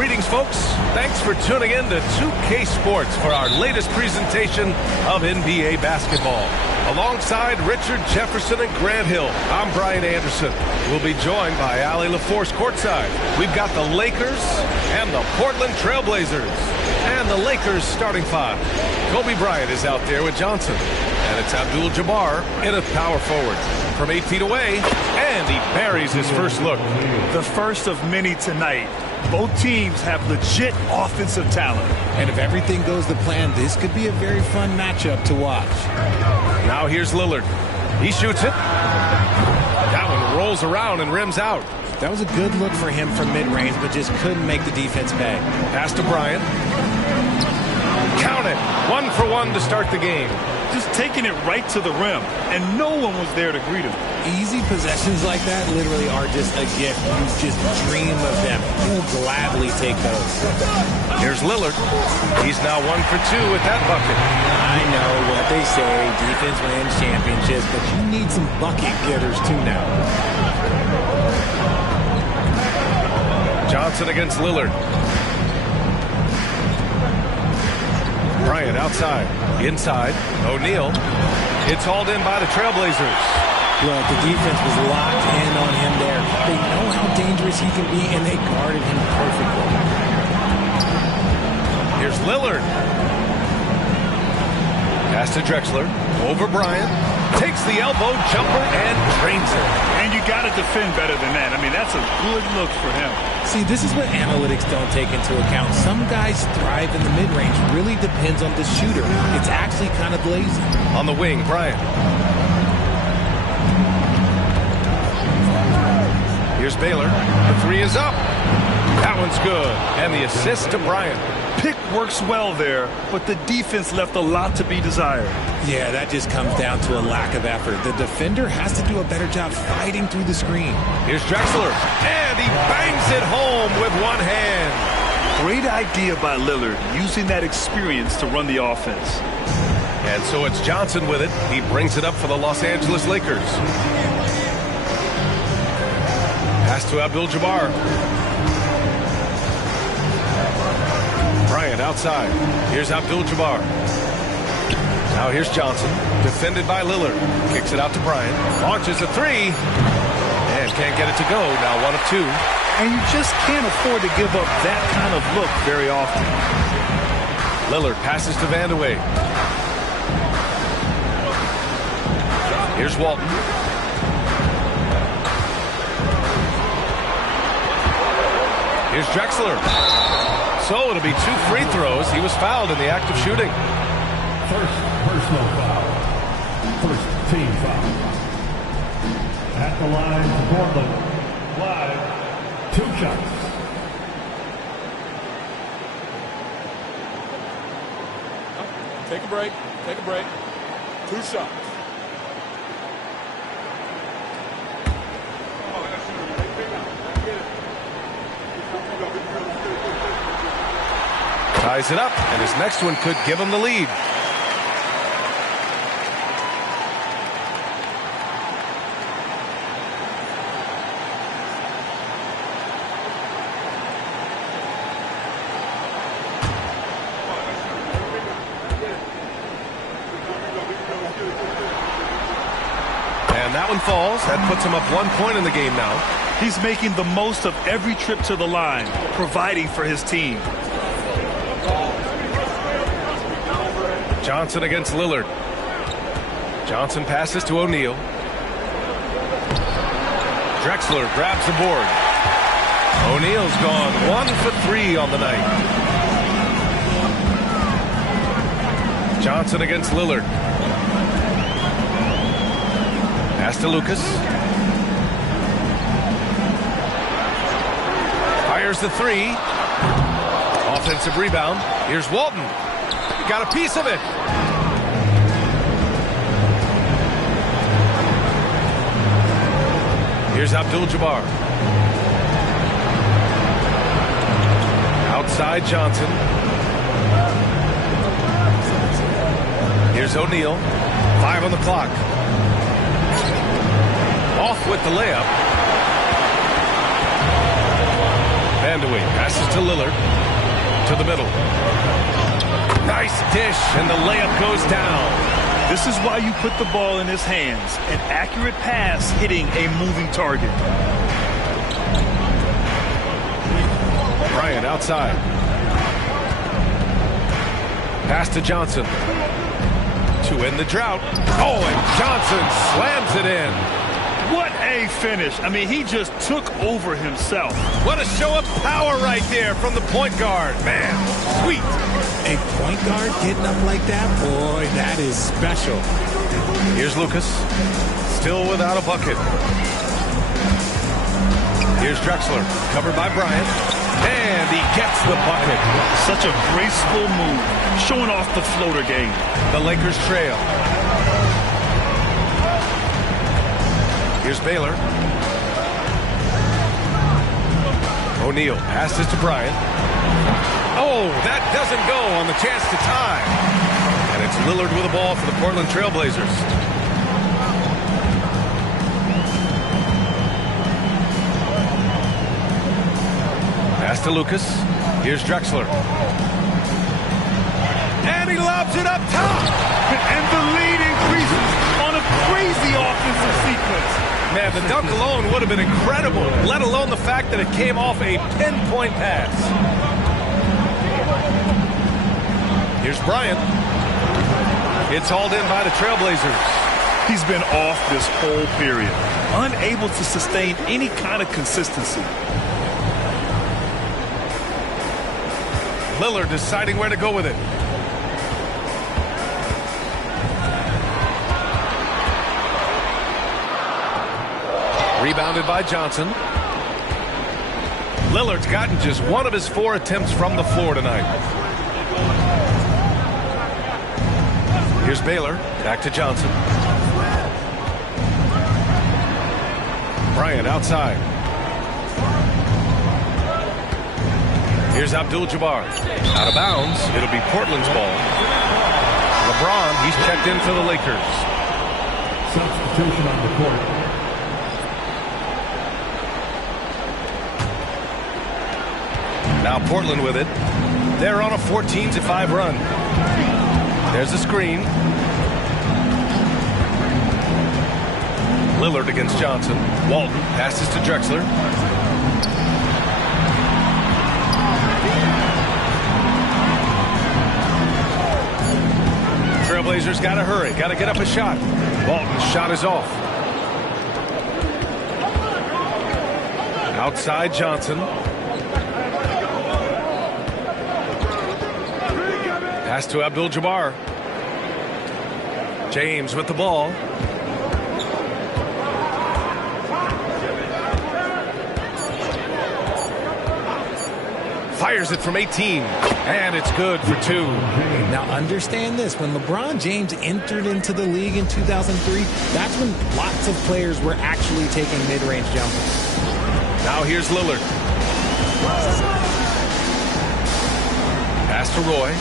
Greetings, folks. Thanks for tuning in to 2K Sports for our latest presentation of NBA basketball. Alongside Richard Jefferson and Grant Hill, I'm Brian Anderson. We'll be joined by Allie LaForce courtside. We've got the Lakers and the Portland Trailblazers. And the Lakers starting five. Kobe Bryant is out there with Johnson. And it's Abdul-Jabbar in a power forward. From 8 feet away, and he buries his first look. The first of many tonight. Both teams have legit offensive talent. And if everything goes to plan, this could be a very fun matchup to watch. Now here's Lillard. He shoots it. That one rolls around and rims out. That was a good look for him from mid-range, but just couldn't make the defense pay. Pass to Bryant. Count it. 1 for 1 to start the game. Just taking it right to the rim, and no one was there to greet him. Easy possessions like that literally are just a gift. You just dream of them. You will gladly take those. Here's Lillard. He's now 1 for 2 with that bucket. I know what they say, defense wins championships, but you need some bucket getters too now. Johnson against Lillard. Bryant outside. Inside. O'Neal. It's hauled in by the Trailblazers. Look, the defense was locked in on him there. They know how dangerous he can be, and they guarded him perfectly. Here's Lillard. Pass to Drexler. Over Bryant. Takes the elbow jumper and drains it. And you got to defend better than that. I mean, that's a good look for him. See, this is what analytics don't take into account. Some guys thrive in the mid-range. Really depends on the shooter. It's actually kind of lazy. On the wing, Bryant. Here's Baylor. The three is up. That one's good. And the assist to Bryant. Pick works well there, but the defense left a lot to be desired. Yeah, that just comes down to a lack of effort. The defender has to do a better job fighting through the screen. Here's Drexler, and he bangs it home with one hand. Great idea by Lillard, using that experience to run the offense. And so it's Johnson with it. He brings it up for the Los Angeles Lakers. Pass to Abdul-Jabbar. Bryant outside. Here's Abdul-Jabbar. Now here's Johnson. Defended by Lillard. Kicks it out to Bryant. Launches a three. And can't get it to go. Now 1 of 2. And you just can't afford to give up that kind of look very often. Lillard passes to Vandeweghe. Here's Walton. Here's Drexler. So it'll be 2 free throws. He was fouled in the act of shooting. First personal foul. First team foul. At the line to Portland. Live. 2 shots. Take a break. Take a break. 2 shots. Ties it up, and his next one could give him the lead. And that one falls. That puts him up 1 point in the game now. He's making the most of every trip to the line, providing for his team. Johnson against Lillard. Johnson passes to O'Neal. Drexler grabs the board. O'Neal's gone 1 for 3 on the night. Johnson against Lillard. Pass to Lucas. Fires the 3. Offensive rebound. Here's Walton. Got a piece of it. Here's Abdul-Jabbar. Outside Johnson. Here's O'Neal. 5 on the clock. Off with the layup. And away. Passes to Lillard. To the middle. Nice dish, and the layup goes down. This is why you put the ball in his hands. An accurate pass hitting a moving target. Bryant outside. Pass to Johnson. To end the drought. Oh, and Johnson slams it in. What a finish. I mean, he just took over himself. What a show of power right there from the point guard. Man, sweet. A point guard getting up like that, boy, that is special. Here's Lucas. Still without a bucket. Here's Drexler. Covered by Bryant. And he gets the bucket. Such a graceful move. Showing off the floater game. The Lakers trail. Here's Baylor. O'Neal passes to Bryant. Oh, that doesn't go on the chance to tie. And it's Lillard with the ball for the Portland Trailblazers. Pass to Lucas. Here's Drexler. And he lobs it up top. And the lead increases on a crazy offensive sequence. Man, the dunk alone would have been incredible, let alone the fact that it came off a pinpoint pass. Here's Bryant. It's hauled in by the Trailblazers. He's been off this whole period, unable to sustain any kind of consistency. Lillard deciding where to go with it. Rebounded by Johnson. Lillard's gotten just one of his 4 attempts from the floor tonight. Here's Baylor. Back to Johnson. Bryant outside. Here's Abdul-Jabbar. Out of bounds. It'll be Portland's ball. LeBron, he's checked in for the Lakers. Substitution on the court. Now Portland with it. They're on a 14-5 run. There's a screen. Lillard against Johnson. Walton passes to Drexler. Trailblazers got to hurry. Got to get up a shot. Walton's shot is off. Outside Johnson. Pass to Abdul-Jabbar. James with the ball. Fires it from 18. And it's good for 2. Now understand this. When LeBron James entered into the league in 2003, that's when lots of players were actually taking mid-range jumpers. Now here's Lillard. Pass to Roy.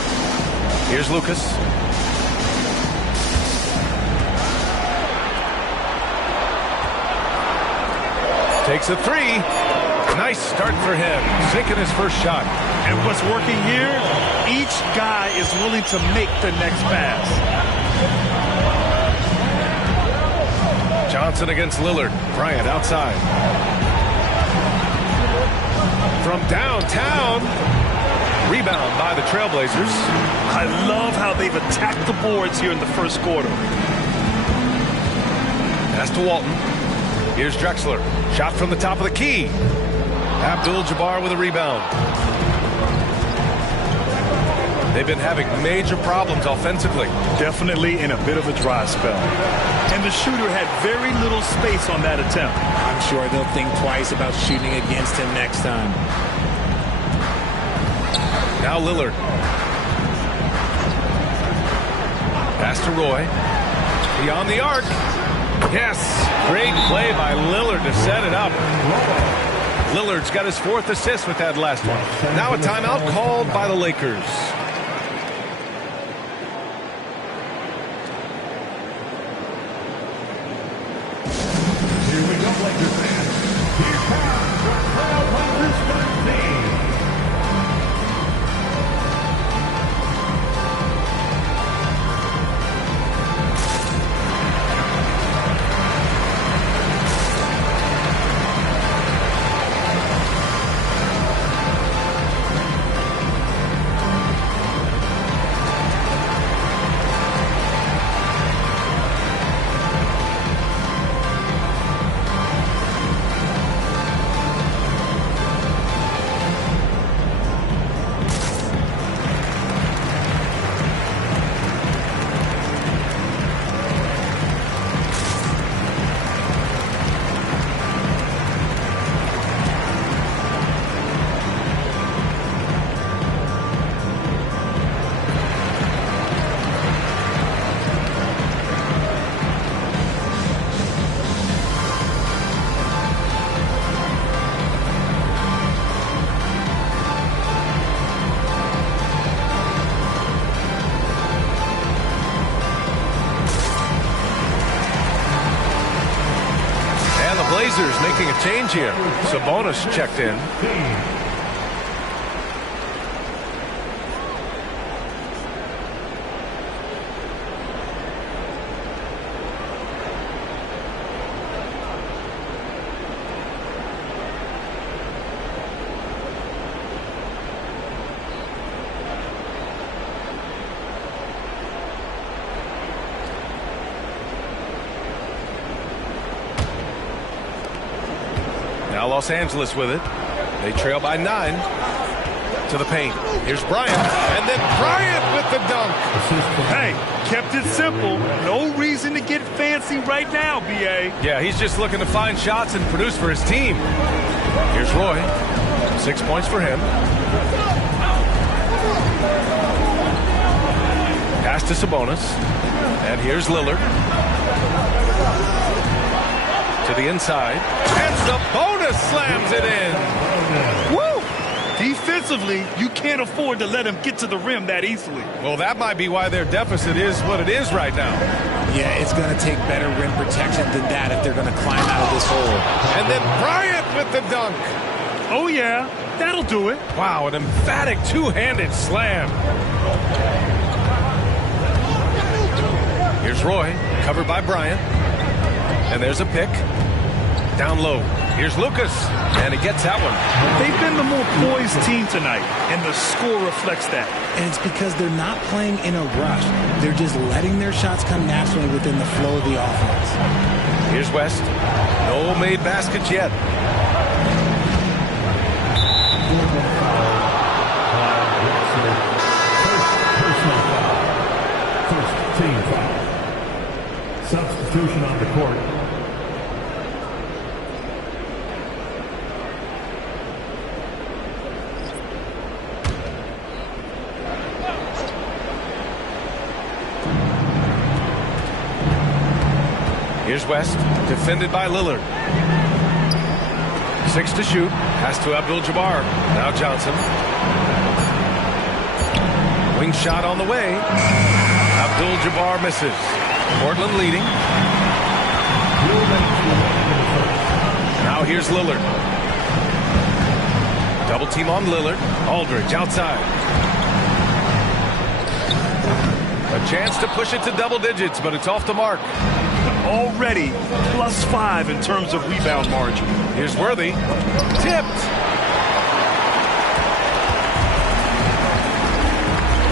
Here's Lucas. Takes a 3. Nice start for him. Sinking his first shot. And what's working here? Each guy is willing to make the next pass. Johnson against Lillard. Bryant outside. From downtown. Rebound by the Trailblazers. I love how they've attacked the boards here in the first quarter. Pass to Walton. Here's Drexler. Shot from the top of the key. Abdul-Jabbar with a rebound. They've been having major problems offensively. Definitely in a bit of a dry spell. And the shooter had very little space on that attempt. I'm sure they'll think twice about shooting against him next time. Now Lillard. Pass to Roy. Beyond the arc. Yes. Great play by Lillard to set it up. Lillard's got his 4th assist with that last one. Now a timeout called by the Lakers. Here we go, Lakers fans. Here comes the Lakers first team. making a change here. Sabonis checked in. Now Los Angeles with it. They trail by 9 to the paint. Here's Bryant, and then Bryant with the dunk. Hey, kept it simple. No reason to get fancy right now, B.A. Yeah, he's just looking to find shots and produce for his team. Here's Roy. 6 points for him. Pass to Sabonis. And here's Lillard. To the inside. And Sabonis slams it in. Woo! Defensively, you can't afford to let him get to the rim that easily. Well, that might be why their deficit is what it is right now. Yeah, it's going to take better rim protection than that if they're going to climb out of this hole. And then Bryant with the dunk. Oh, yeah. That'll do it. Wow, an emphatic two-handed slam. Here's Roy, covered by Bryant. And there's a pick. Down low. Here's Lucas. And he gets that one. They've been the more poised team tonight, and the score reflects that. And it's because they're not playing in a rush. They're just letting their shots come naturally within the flow of the offense. Here's West. No made baskets yet. First team foul. Substitution on the court. Here's West, defended by Lillard. 6 to shoot. Pass to Abdul-Jabbar. Now Johnson. Wing shot on the way. Abdul-Jabbar misses. Portland leading. Now here's Lillard. Double team on Lillard. Aldridge outside. A chance to push it to double digits, but it's off the mark. Already +5 in terms of rebound margin. Here's Worthy. Tipped.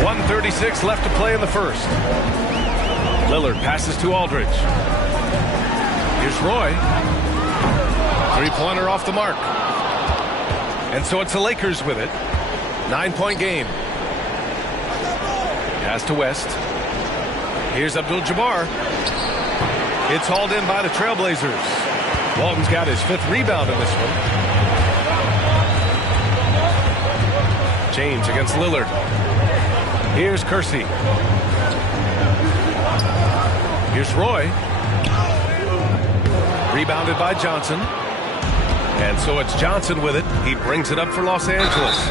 1:36 left to play in the first. Lillard passes to Aldridge. Here's Roy. Three-pointer off the mark. And so it's the Lakers with it. 9-point game. Pass to West. Here's Abdul-Jabbar. It's hauled in by the Trailblazers. Walton's got his 5th rebound in this one. James against Lillard. Here's Kersey. Here's Roy. Rebounded by Johnson. And so it's Johnson with it. He brings it up for Los Angeles.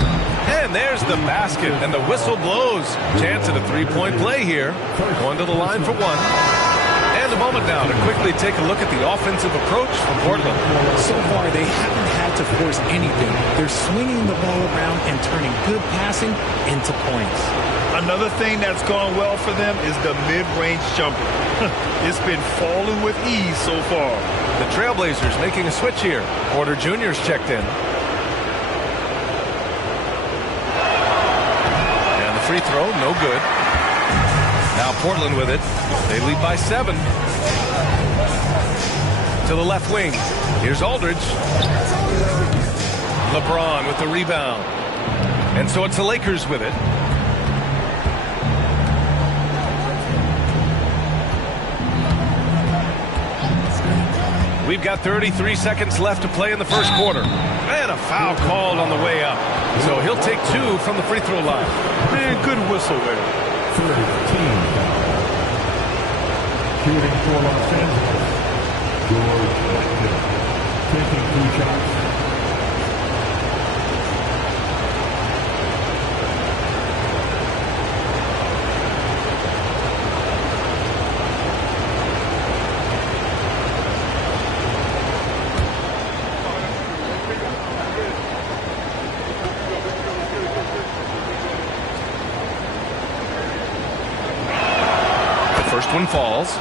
And there's the basket, and the whistle blows. Chance at a 3-point play here. Going to the line for one. And a moment now to quickly take a look at the offensive approach from Portland. So far, they haven't had to force anything. They're swinging the ball around and turning good passing into points. Another thing that's gone well for them is the mid-range jumper. It's been falling with ease so far. The Trailblazers making a switch here. Porter Jr.'s checked in. And the free throw, no good. Now Portland with it. They lead by 7. To the left wing. Here's Aldridge. LeBron with the rebound. And so it's the Lakers with it. We've got 33 seconds left to play in the first quarter. And a foul called on the way up. So he'll take 2 from the free throw line. Man, good whistle there. Third team foul. Shooting for Los Angeles. George Hill. Taking 2 shots. First one falls.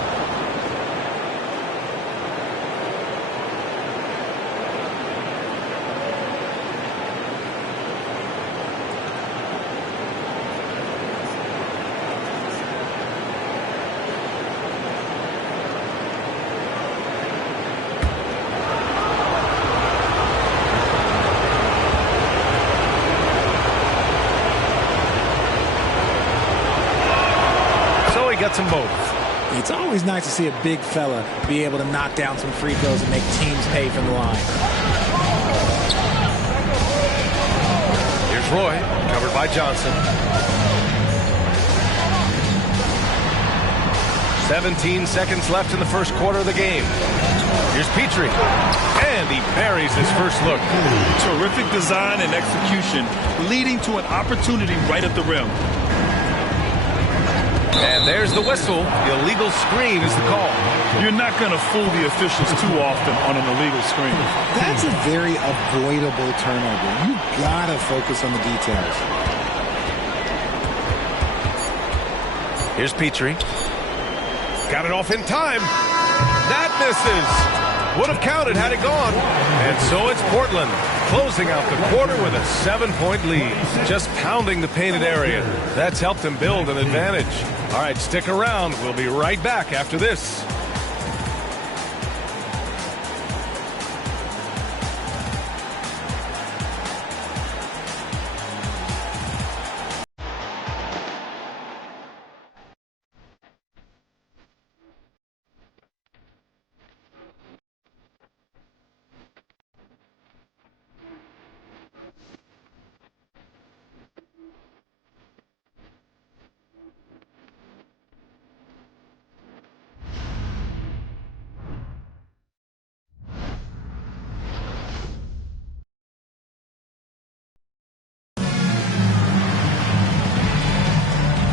Gets them both. It's always nice to see a big fella be able to knock down some free throws and make teams pay from the line. Here's Roy, covered by Johnson. 17 seconds left in the first quarter of the game. Here's Petrie, and he buries his first look. Terrific design and execution, leading to an opportunity right at the rim. And there's the whistle. The illegal screen is the call. You're not going to fool the officials too often on an illegal screen. That's a very avoidable turnover. You gotta focus on the details. Here's Petrie. Got it off in time. That misses. Would have counted had it gone. And so it's Portland closing out the quarter with a 7-point lead. Just pounding the painted area. That's helped them build an advantage. All right, stick around. We'll be right back after this.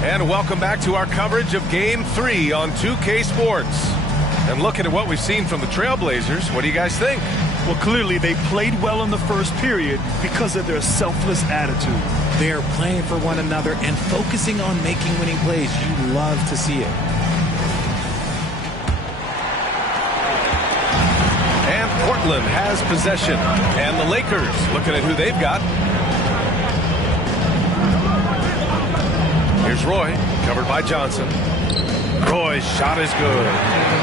And welcome back to our coverage of Game 3 on 2K Sports. And looking at what we've seen from the Trailblazers, what do you guys think? Well, clearly they played well in the first period because of their selfless attitude. They're playing for one another and focusing on making winning plays. You love to see it. And Portland has possession. And the Lakers, looking at who they've got. Here's Roy, covered by Johnson. Roy's shot is good.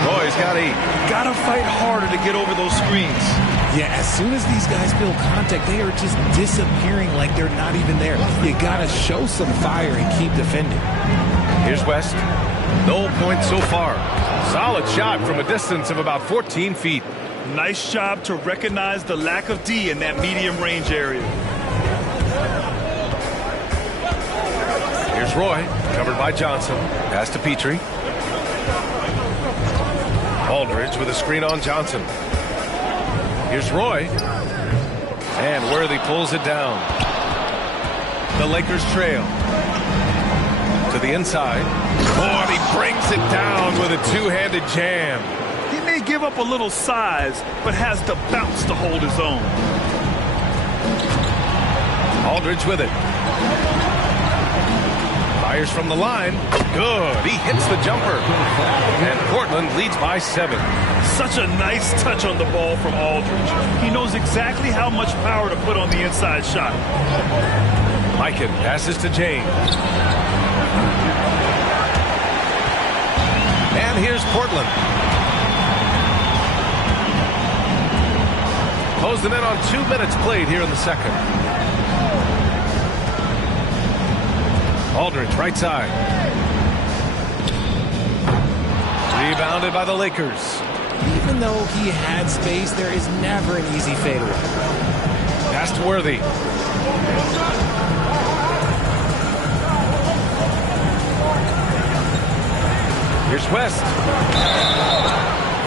Roy's got 8. Gotta fight harder to get over those screens. Yeah, as soon as these guys feel contact, they are just disappearing like they're not even there. You gotta show some fire and keep defending. Here's West. No points so far. Solid shot from a distance of about 14 feet. Nice job to recognize the lack of D in that medium range area. Here's Roy, covered by Johnson. Pass to Petrie. Aldridge with a screen on Johnson. Here's Roy. And Worthy pulls it down. The Lakers trail. To the inside. Oh, and he brings it down with a two-handed jam. He may give up a little size, but has the bounce to hold his own. Aldridge with it. Fires from the line. Good. He hits the jumper. And Portland leads by 7. Such a nice touch on the ball from Aldridge. He knows exactly how much power to put on the inside shot. Mikan passes to James. And here's Portland. Closing in on 2 minutes played here in the second. Aldridge, right side. Rebounded by the Lakers. Even though he had space, there is never an easy fadeaway. Pass to Worthy. Here's West.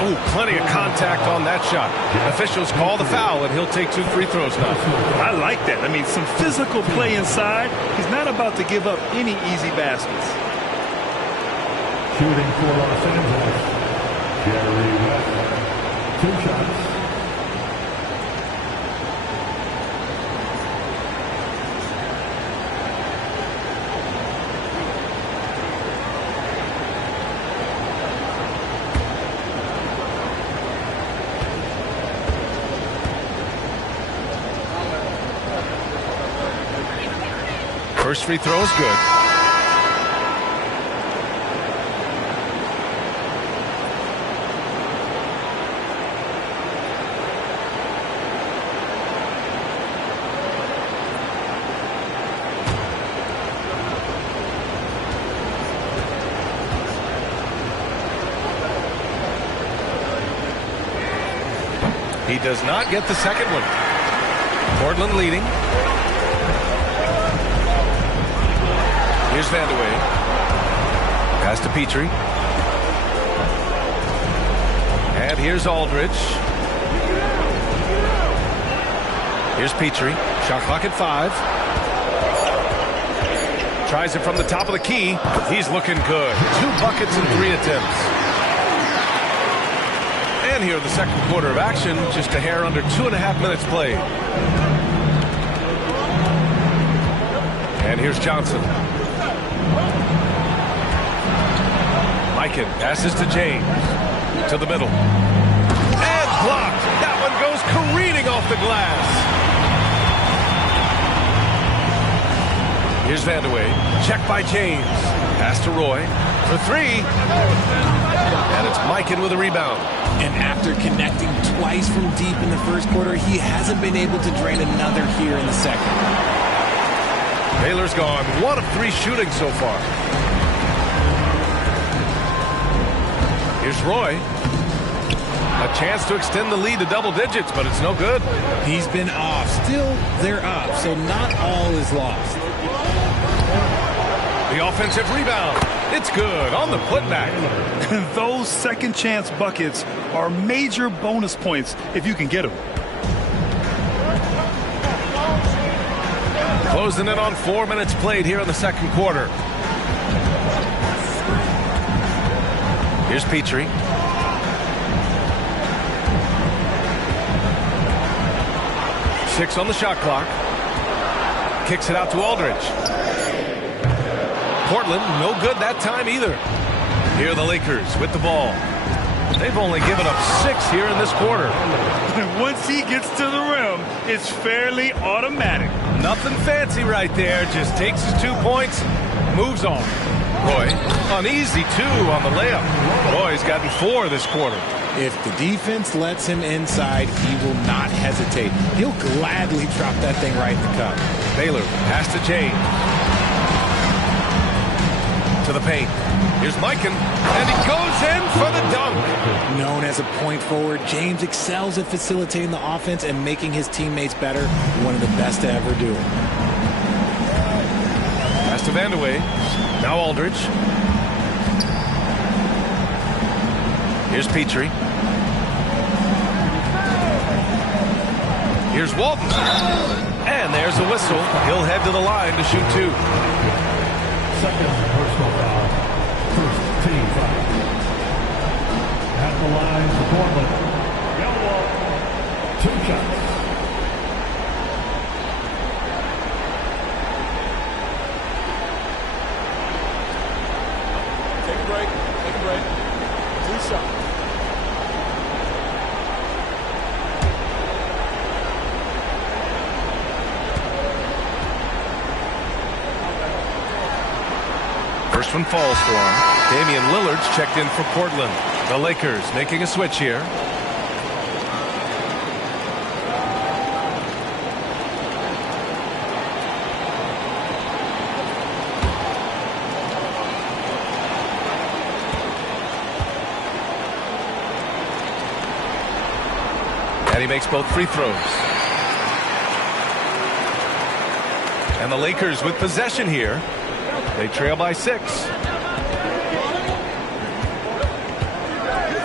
Oh, plenty of contact on that shot. Officials call the foul, and he'll take 2 free throws now. I like that. I mean, some physical play inside. He's not about to give up any easy baskets. Shooting for Los Angeles, Jerry West. 2 shots. First free throw is good. He does not get the second one. Portland leading. Here's Vandeweghe. Pass to Petrie. And here's Aldridge. Here's Petrie. Shot clock at 5. Tries it from the top of the key. He's looking good. 2 buckets and 3 attempts. And here in the second quarter of action, just a hair under 2.5 minutes played. And here's Johnson. Mikan passes to James. To the middle. And blocked. That one goes careening off the glass. Here's Vandeweghe. Check by James. Pass to Roy. For 3. And it's Mikan with a rebound. And after connecting twice from deep in the first quarter, he hasn't been able to drain another here in the second. Baylor's gone 1 of 3 shooting so far. Here's Roy. A chance to extend the lead to double digits, but it's no good. He's been off. Still, they're up, so not all is lost. The offensive rebound. It's good on the putback. Those second chance buckets are major bonus points if you can get them. Closing in on 4 minutes played here in the second quarter. Here's Petrie. Six on the shot clock. Kicks it out to Aldridge. Portland, no good that time either. Here are the Lakers with the ball. They've only given up 6 here in this quarter. Once he gets to the rim, it's fairly automatic. Nothing fancy right there. Just takes his 2 points, moves on. Roy, an easy 2 on the layup. Roy's gotten 4 this quarter. If the defense lets him inside, he will not hesitate. He'll gladly drop that thing right in the cup. Baylor, pass to James. To the paint. Here's Mikan, and he goes in for the dunk. Known as a point forward, James excels at facilitating the offense and making his teammates better. One of the best to ever do it. Pass to Vandeweghe. Now Aldridge. Here's Petrie. Here's Walton. And there's a whistle. He'll head to the line to shoot 2. Second personal foul. First team foul. At the line for Portland. Yellow. 2 shots. Take a break. Take a break. 2 shots. First one falls for him. Damian Lillard's checked in for Portland. The Lakers making a switch here. And he makes both free throws. And the Lakers with possession here. They trail by 6.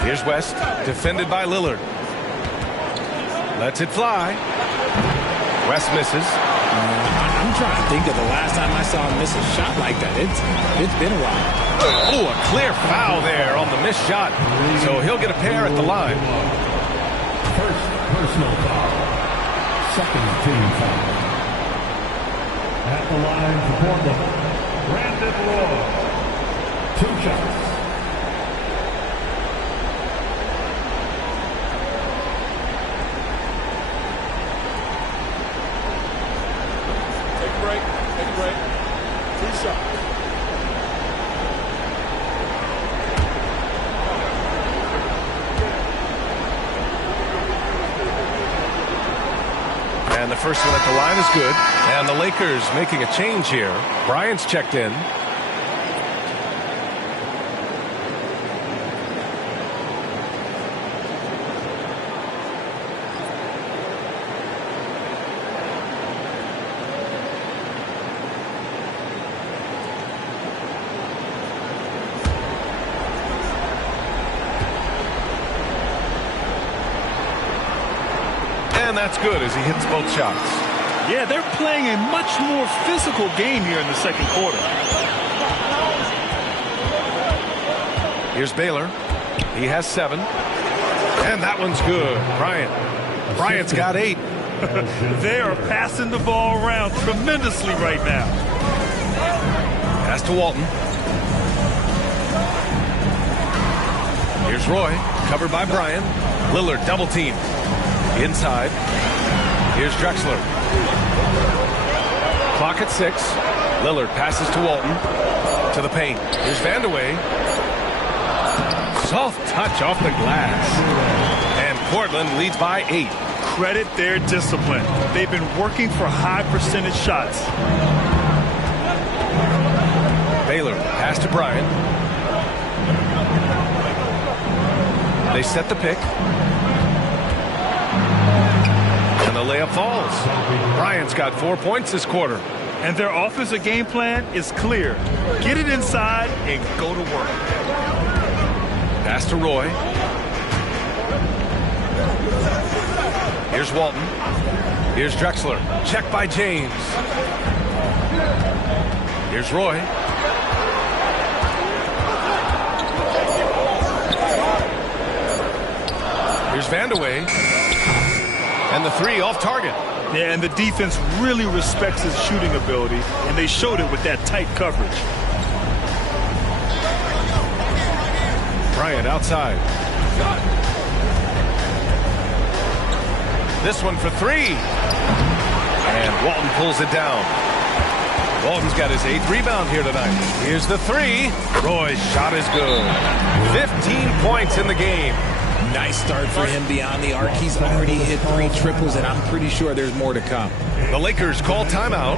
Here's West, defended by Lillard. Lets it fly. West misses. I'm trying to think of the last time I saw him miss a shot like that. It's been a while. Oh, a clear foul there on the missed shot. So he'll get a pair at the line. First personal foul. Second team foul. At the line for Portland. Brandon Roy. 2 shots. Take a break. Take a break. Two shots. And the first one at the line is good. And the Lakers making a change here. Bryant's checked in. And that's good as he hits both shots. Yeah, they're playing a much more physical game here in the second quarter. Here's Baylor. He has 7. And that one's good. Bryant's got 8. They are passing the ball around tremendously right now. Pass to Walton. Here's Roy, covered by Bryant. Lillard double team. Inside. Here's Drexler. Clock at 6. Lillard passes to Walton. To the paint. Here's Vandeweghe. Soft touch off the glass. And Portland leads by 8. Credit their discipline. They've been working for high percentage shots. Baylor pass to Bryant. They set the pick. And the layup falls. Bryant's got 4 points this quarter. And their offensive game plan is clear. Get it inside and go to work. Pass to Roy. Here's Walton. Here's Drexler. Check by James. Here's Roy. Here's Vandeweghe. And the 3 off target. Yeah, and the defense really respects his shooting ability, and they showed it with that tight coverage. Bryant outside. This one for 3. And Walton pulls it down. Walton's got his 8th rebound here tonight. Here's the 3. Roy's shot is good. 15 points in the game. Nice start for him beyond the arc. He's already hit 3 triples, and I'm pretty sure there's more to come. The Lakers call timeout.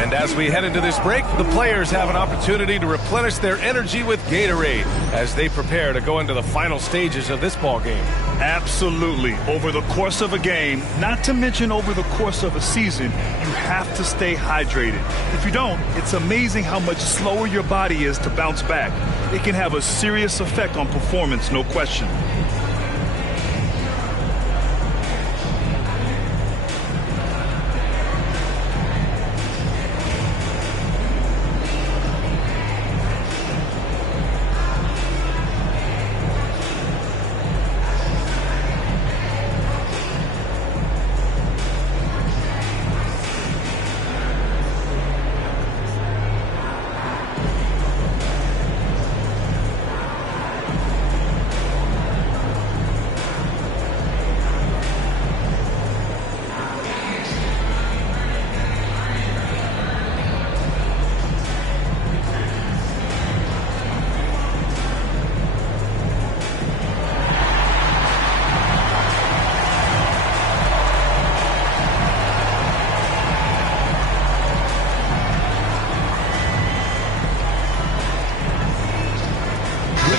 And as we head into this break, the players have an opportunity to replenish their energy with Gatorade as they prepare to go into the final stages of this ball game. Absolutely. Over the course of a game, not to mention over the course of a season, you have to stay hydrated. If you don't, it's amazing how much slower your body is to bounce back. It can have a serious effect on performance, no question.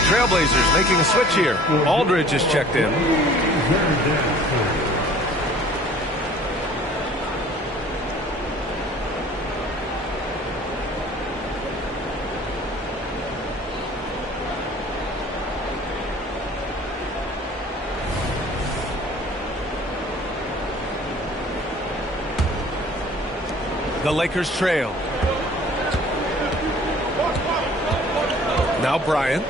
Trailblazers making a switch here. Aldridge is checked in. The Lakers trail. Now Bryant.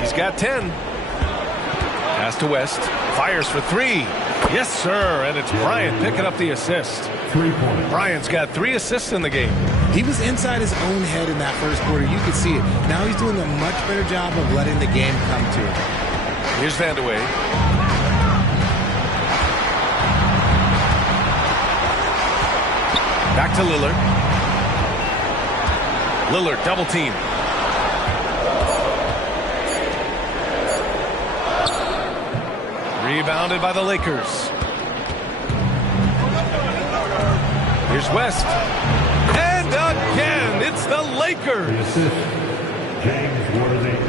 He's got 10. Pass to West. Fires for 3. Yes, sir. And it's Bryant picking up the assist. 3 points. Bryant's got 3 assists in the game. He was inside his own head in that first quarter. You could see it. Now he's doing a much better job of letting the game come to him. Here's Vandeweghe. Back to Lillard. Lillard double team. Rebounded by the Lakers. Here's West. And again, it's the Lakers.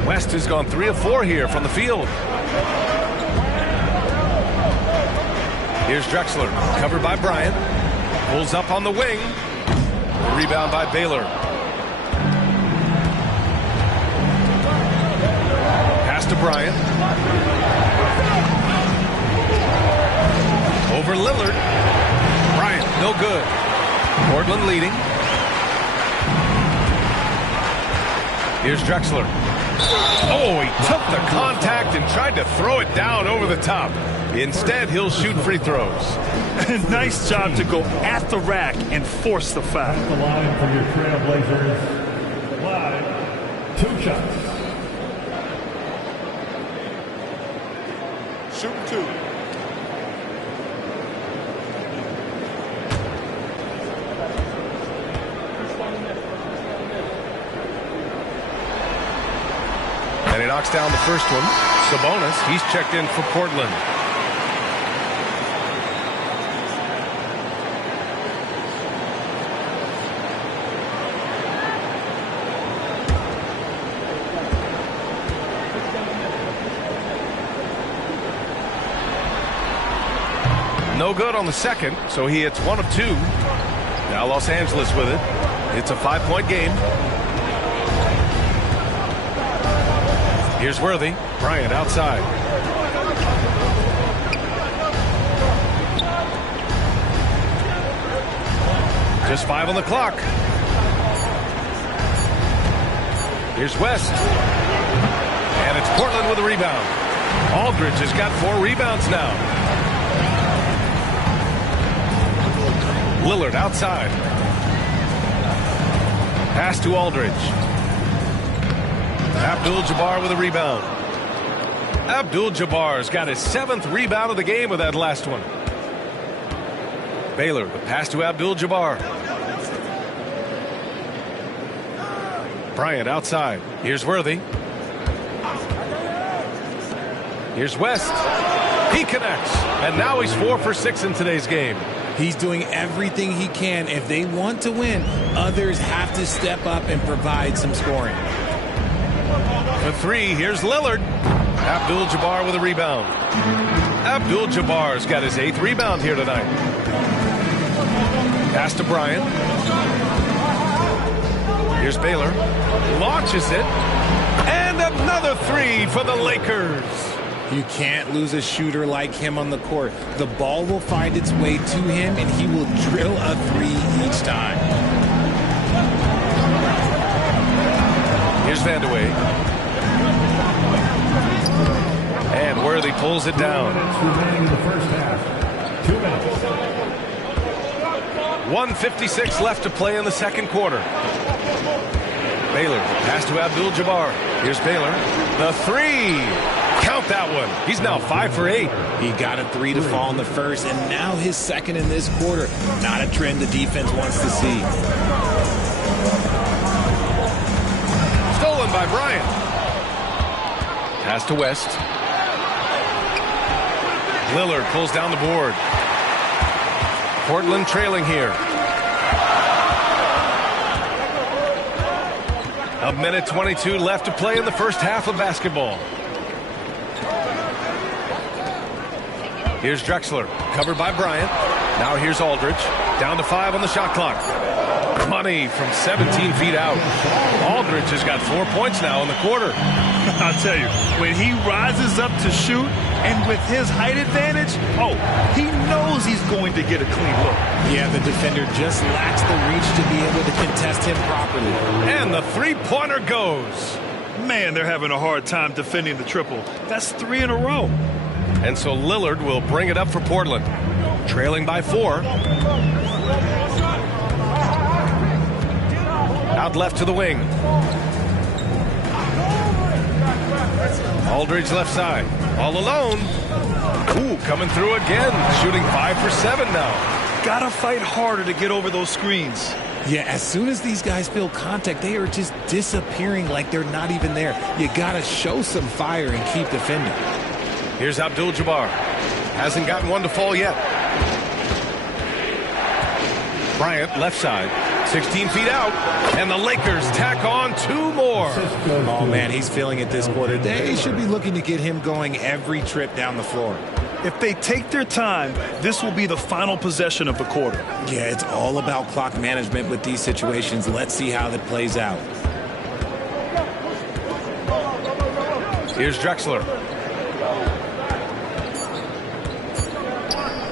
West has gone 3 of 4 here from the field. Here's Drexler, covered by Bryant. Pulls up on the wing. Rebound by Baylor. Pass to Bryant. Over Lillard. Bryant, no good. Portland leading. Here's Drexler. Oh, he took the contact and tried to throw it down over the top. Instead, he'll shoot free throws. Nice job to go at the rack and force the foul. The line from your Trailblazers. Live, 2 shots. Shooting 2. And he knocks down the first one. Sabonis, he's checked in for Portland. No good on the second, so he hits 1 of 2. Now Los Angeles with it. It's a 5-point game. Here's Worthy. Bryant outside. Just 5 on the clock. Here's West. And it's Portland with a rebound. Aldridge has got 4 rebounds now. Lillard outside. Pass to Aldridge. Abdul-Jabbar with a rebound. Abdul-Jabbar's got his 7th rebound of the game with that last one. Baylor, the pass to Abdul-Jabbar. Bryant outside. Here's Worthy. Here's West. He connects. And now he's 4 for 6 in today's game. He's doing everything he can. If they want to win, others have to step up and provide some scoring. For 3, here's Lillard. Abdul-Jabbar with a rebound. Abdul-Jabbar's got his 8th rebound here tonight. Pass to Bryant. Here's Baylor. Launches it. And another 3 for the Lakers. You can't lose a shooter like him on the court. The ball will find its way to him, and he will drill a 3 each time. Here's Vandeweghe. And Worthy pulls it down. 2 minutes remaining in the first half. 2 minutes. 1:56 left to play in the second quarter. Baylor, pass to Abdul-Jabbar. Here's Baylor. The 3. Count that one. He's now 5 for 8. He got a 3 to fall in the first, and now his 2nd in this quarter. Not a trend the defense wants to see. Stolen by Bryant. Pass to West. Lillard pulls down the board. Portland trailing here. A minute 22 left to play in the first half of basketball. Here's Drexler, covered by Bryant. Now here's Aldridge, down to 5 on the shot clock. Money from 17 feet out. Aldridge has got 4 points now in the quarter. I'll tell you, when he rises up to shoot, and with his height advantage, he knows he's going to get a clean look. Yeah, the defender just lacks the reach to be able to contest him properly. And the 3-pointer goes. Man, they're having a hard time defending the triple. That's 3 in a row. And so Lillard will bring it up for Portland, trailing by 4. Out left to the wing. Aldridge left side, all alone. Ooh, coming through again, shooting 5 for 7 now. Gotta fight harder to get over those screens. Yeah, as soon as these guys feel contact, they are just disappearing like they're not even there. You got to show some fire and keep defending. Here's Abdul-Jabbar. Hasn't gotten one to fall yet. Bryant, left side. 16 feet out. And the Lakers tack on 2 more. Oh, man, he's feeling it this quarter. They should be looking to get him going every trip down the floor. If they take their time, this will be the final possession of the quarter. Yeah, it's all about clock management with these situations. Let's see how that plays out. Here's Drexler.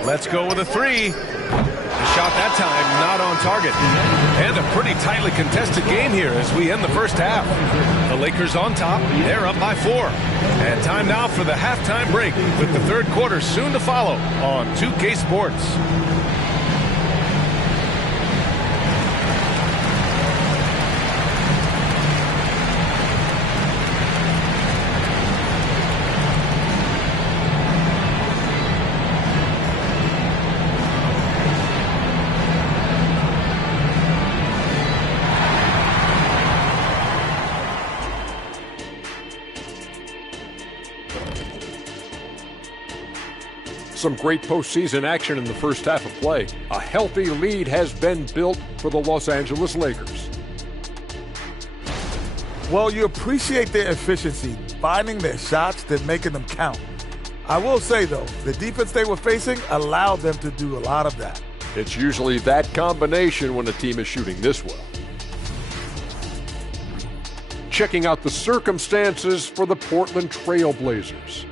Let's go with a 3. The shot that time not on target. And a pretty tightly contested game here as we end the first half. The Lakers on top. They're up by 4. And time now for the halftime break with the third quarter soon to follow on 2K Sports. Some great postseason action in the first half of play. A healthy lead has been built for the Los Angeles Lakers. Well, you appreciate their efficiency, finding their shots, then making them count. I will say, though, the defense they were facing allowed them to do a lot of that. It's usually that combination when a team is shooting this well. Checking out the circumstances for the Portland Trail Blazers.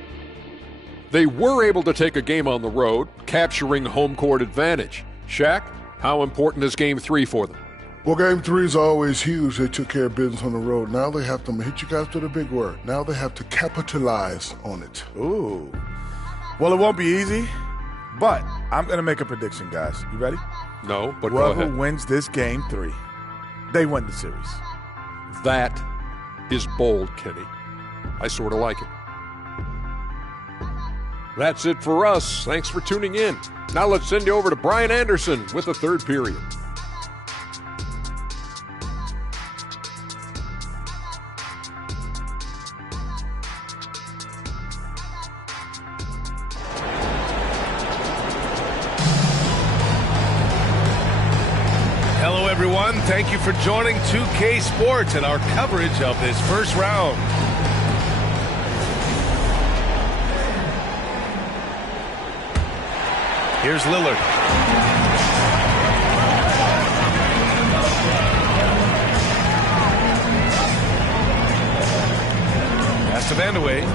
They were able to take a game on the road, capturing home court advantage. Shaq, how important is Game 3 for them? Well, Game 3 is always huge. They took care of business on the road. Now they have to hit you guys with a big word. Now they have to capitalize on it. Ooh. Well, it won't be easy, but I'm going to make a prediction, guys. You ready? No, but go Whoever ahead. wins this Game 3, they win the series. That is bold, Kenny. I sort of like it. That's it for us. Thanks for tuning in. Now let's send you over to Brian Anderson with the third period. Hello, everyone. Thank you for joining 2K Sports and our coverage of this first round. Here's Lillard. Pass to Vandeweghe.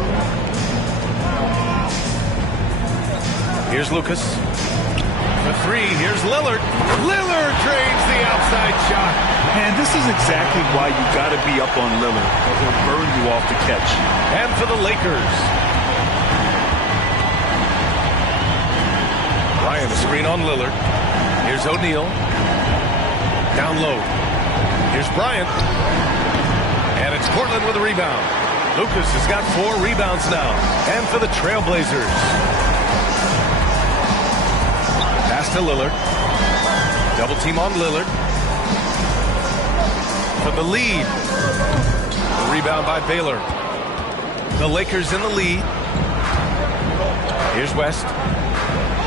Here's Lucas. The 3. Here's Lillard. Lillard drains the outside shot. And this is exactly why you got to be up on Lillard. He'll burn you off the catch. And for the Lakers. Ryan, the screen on Lillard. Here's O'Neal. Down low. Here's Bryant. And it's Portland with a rebound. Lucas has got 4 rebounds now. And for the Trailblazers. Pass to Lillard. Double team on Lillard. For the lead. The rebound by Baylor. The Lakers in the lead. Here's West.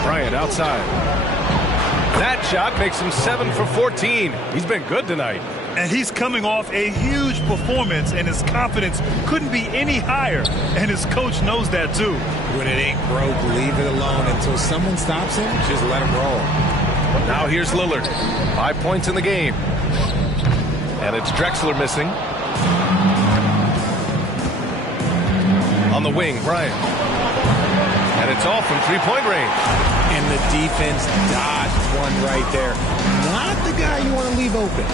Bryant outside. That shot makes him 7 for 14. He's been good tonight. And he's coming off a huge performance, and his confidence couldn't be any higher. And his coach knows that, too. When it ain't broke, leave it alone. Until someone stops him, just let him roll. Now here's Lillard. 5 points in the game. And it's Drexler missing. On the wing, Bryant. And it's all from three-point range. And the defense dodged one right there. Not the guy you want to leave open.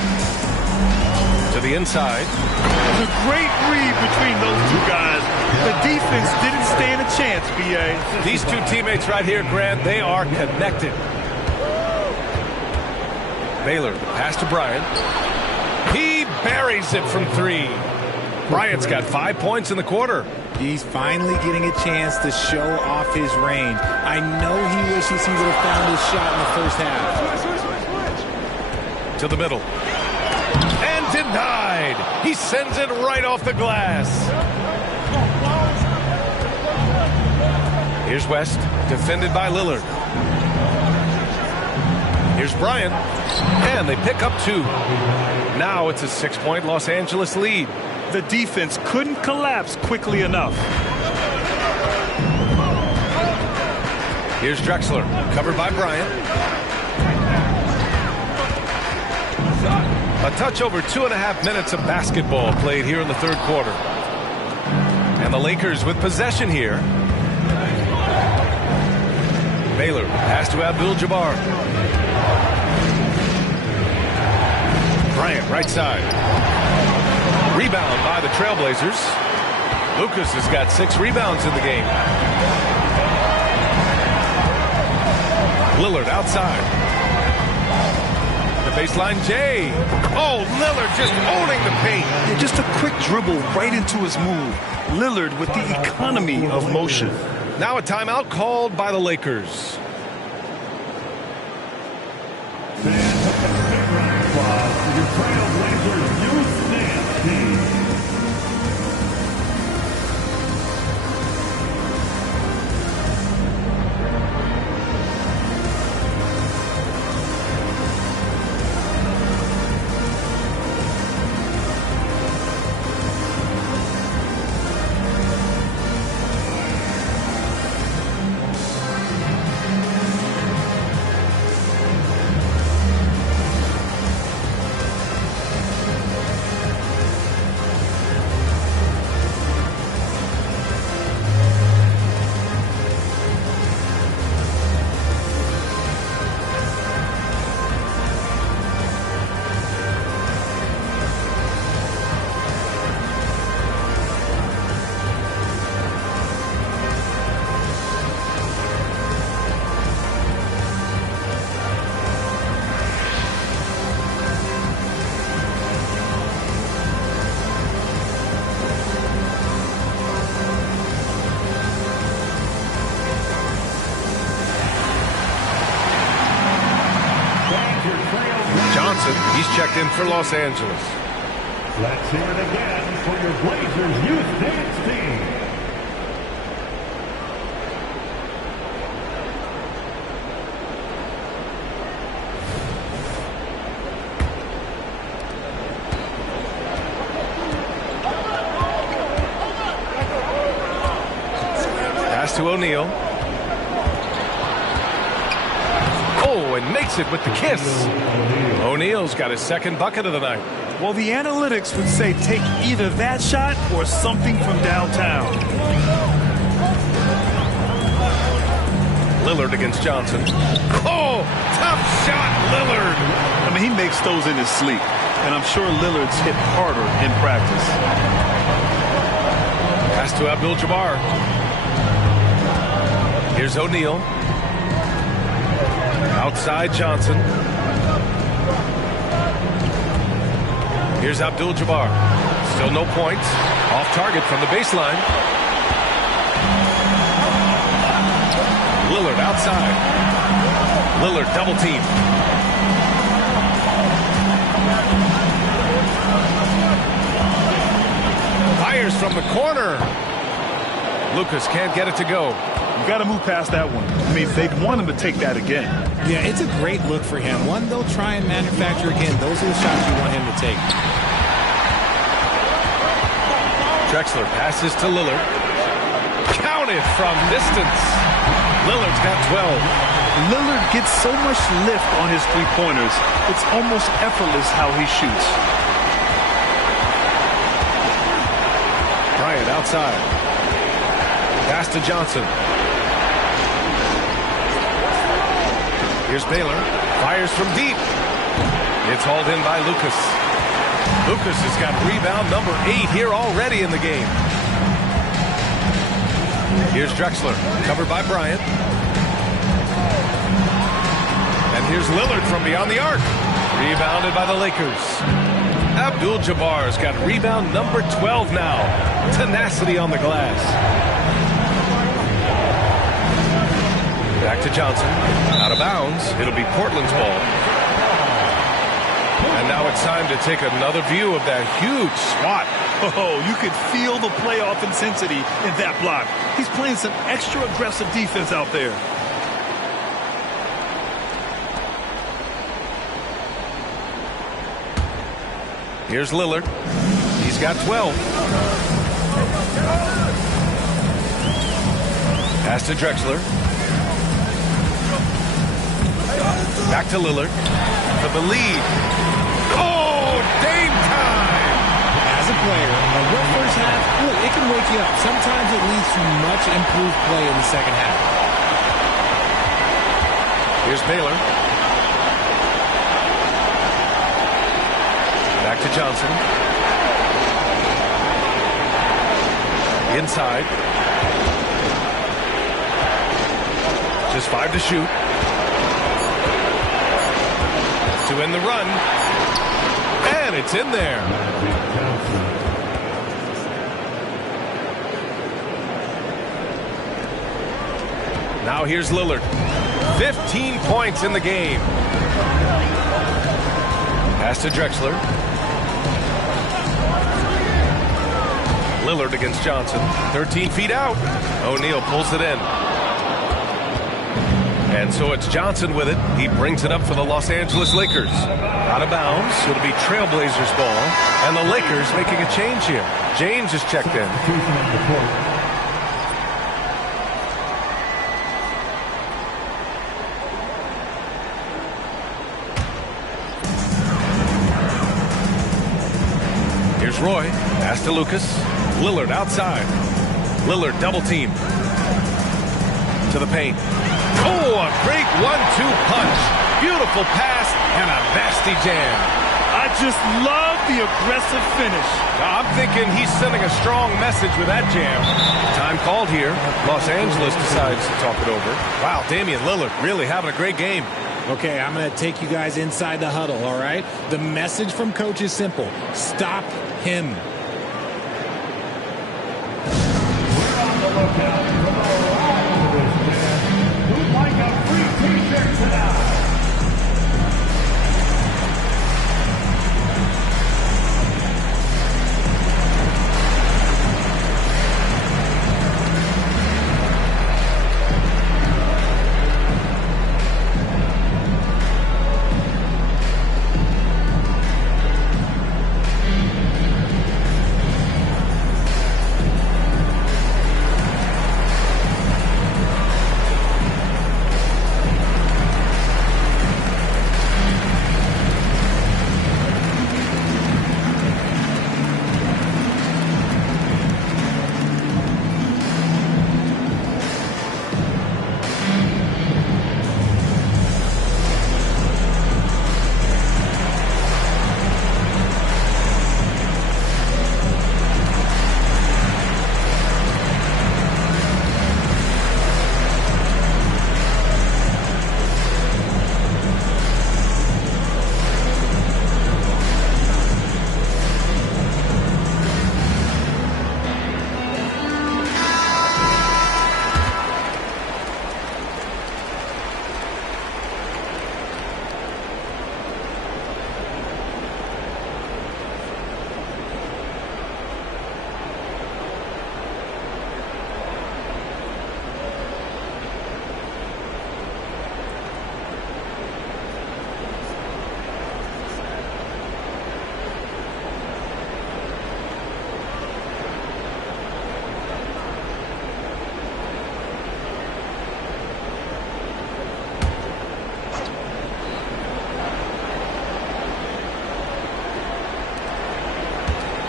To the inside. It's a great read between those two guys. The defense didn't stand a chance, B.A. These two teammates right here, Grant, they are connected. Baylor, the pass to Bryant. He buries it from 3. Bryant's got 5 points in the quarter. He's finally getting a chance to show off his range. I know he wishes he would have found his shot in the first half. To the middle. And denied. He sends it right off the glass. Here's West, defended by Lillard. Here's Bryant, and they pick up 2. Now it's a 6-point Los Angeles lead. The defense couldn't collapse quickly enough. Here's Drexler, covered by Bryant. A touch over 2.5 minutes of basketball played here in the third quarter. And the Lakers with possession here. Baylor, pass to Abdul-Jabbar. Bryant, right side. Rebound by the Trailblazers. Lucas has got 6 rebounds in the game. Lillard outside. The baseline, Jay. Oh, Lillard just owning the paint. Yeah, just a quick dribble right into his move. Lillard with the economy of motion. Now a timeout called by the Lakers. Your Trailblazers youth dance team. He's checked in for Los Angeles. Let's hear it again for your Blazers youth dance team. Pass to O'Neal. Oh, and makes it with the kiss. O'Neal's got his second bucket of the night. Well, the analytics would say take either that shot or something from downtown. Lillard against Johnson. Oh, tough shot, Lillard. I mean, he makes those in his sleep, and I'm sure Lillard's hit harder in practice. Pass to Abdul-Jabbar. Here's O'Neal. Outside Johnson. Here's Abdul-Jabbar. Still no points. Off target from the baseline. Lillard outside. Lillard double team. Fires from the corner. Lucas can't get it to go. You got to move past that one. I mean, they'd want him to take that again. Yeah, it's a great look for him. One, they'll try and manufacture again. Those are the shots you want him to take. Drexler passes to Lillard. Counted from distance. Lillard's got 12. Lillard gets so much lift on his three-pointers, it's almost effortless how he shoots. Bryant outside. Pass to Johnson. Here's Baylor. Fires from deep. It's hauled in by Lucas. Lucas has got rebound number 8 here already in the game. Here's Drexler, covered by Bryant. And here's Lillard from beyond the arc. Rebounded by the Lakers. Abdul-Jabbar's got rebound number 12 now. Tenacity on the glass. Back to Johnson. Out of bounds. It'll be Portland's ball. And now it's time to take another view of that huge swat. Oh, you could feel the playoff intensity in that block. He's playing some extra aggressive defense out there. Here's Lillard. He's got 12. Pass to Drexler. Back to Lillard for the lead. Oh, Dame time! As a player, a rough first half, look, it can wake you up. Sometimes it leads to much improved play in the second half. Here's Baylor. Back to Johnson. Inside. Just 5 to shoot. To end the run. And it's in there. Now here's Lillard. 15 points in the game. Pass to Drexler. Lillard against Johnson. 13 feet out. O'Neal pulls it in. And so it's Johnson with it. He brings it up for the Los Angeles Lakers. Out of bounds. It'll be Trailblazers ball. And the Lakers making a change here. James is checked in. Here's Roy. Pass to Lucas. Lillard outside. Lillard double team. To the paint. Oh, a great 1-2 punch. Beautiful pass and a nasty jam. I just love the aggressive finish. Now, I'm thinking he's sending a strong message with that jam. Time called here. Los Angeles decides to talk it over. Wow, Damian Lillard really having a great game. Okay, I'm going to take you guys inside the huddle, all right? The message from coach is simple. Stop him. We're on the lookout for the Raptors fan who'd like a free t-shirt tonight.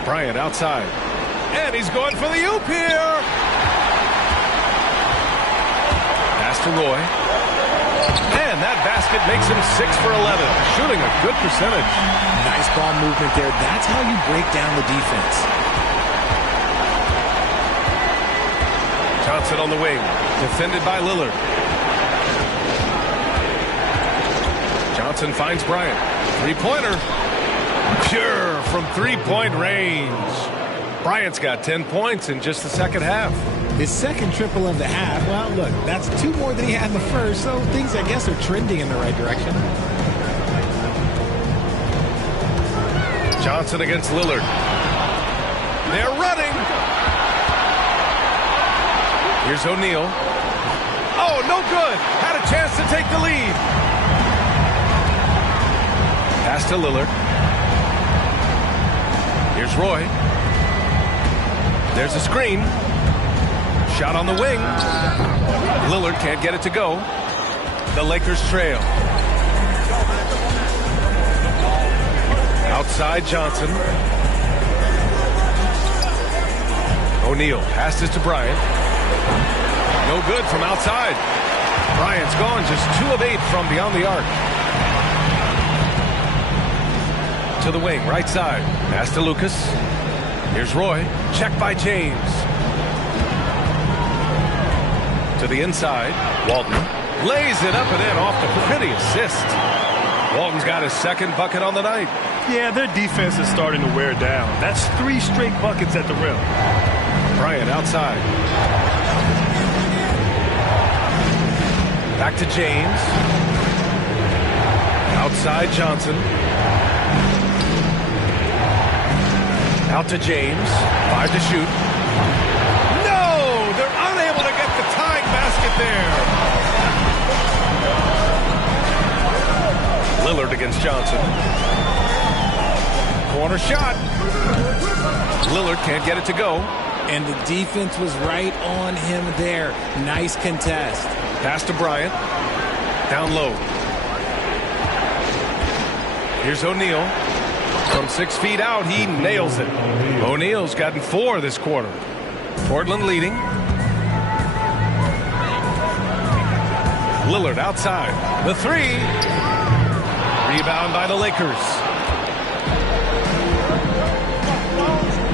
Bryant outside. And he's going for the oop here. Pass to Roy. And that basket makes him 6 for 11. Shooting a good percentage. Nice ball movement there. That's how you break down the defense. Johnson on the wing. Defended by Lillard. Johnson finds Bryant. Three-pointer. Pure from three-point range. Bryant's got 10 points in just the second half. His second triple of the half. Well, look, that's 2 more than he had in the first, so things, I guess, are trending in the right direction. Johnson against Lillard. They're running. Here's O'Neal. Oh, no good. Had a chance to take the lead. Pass to Lillard. Here's Roy. There's a screen. Shot on the wing. Lillard can't get it to go. The Lakers trail. Outside Johnson. O'Neal passes to Bryant. No good from outside. Bryant's gone just 2 of 8 from beyond the arc. To the wing, right side. Pass to Lucas. Here's Roy. Check by James. To the inside. Walton lays it up and in off the pretty assist. Walton's got his second bucket on the night. Yeah, their defense is starting to wear down. That's 3 straight buckets at the rim. Bryant outside. Back to James. Outside Johnson. Out to James. 5 to shoot. No! They're unable to get the tying basket there. Lillard against Johnson. Corner shot. Lillard can't get it to go. And the defense was right on him there. Nice contest. Pass to Bryant. Down low. Here's O'Neal. From 6 feet out, he nails it. O'Neal's gotten 4 this quarter. Portland leading. Lillard outside. The 3. Rebound by the Lakers.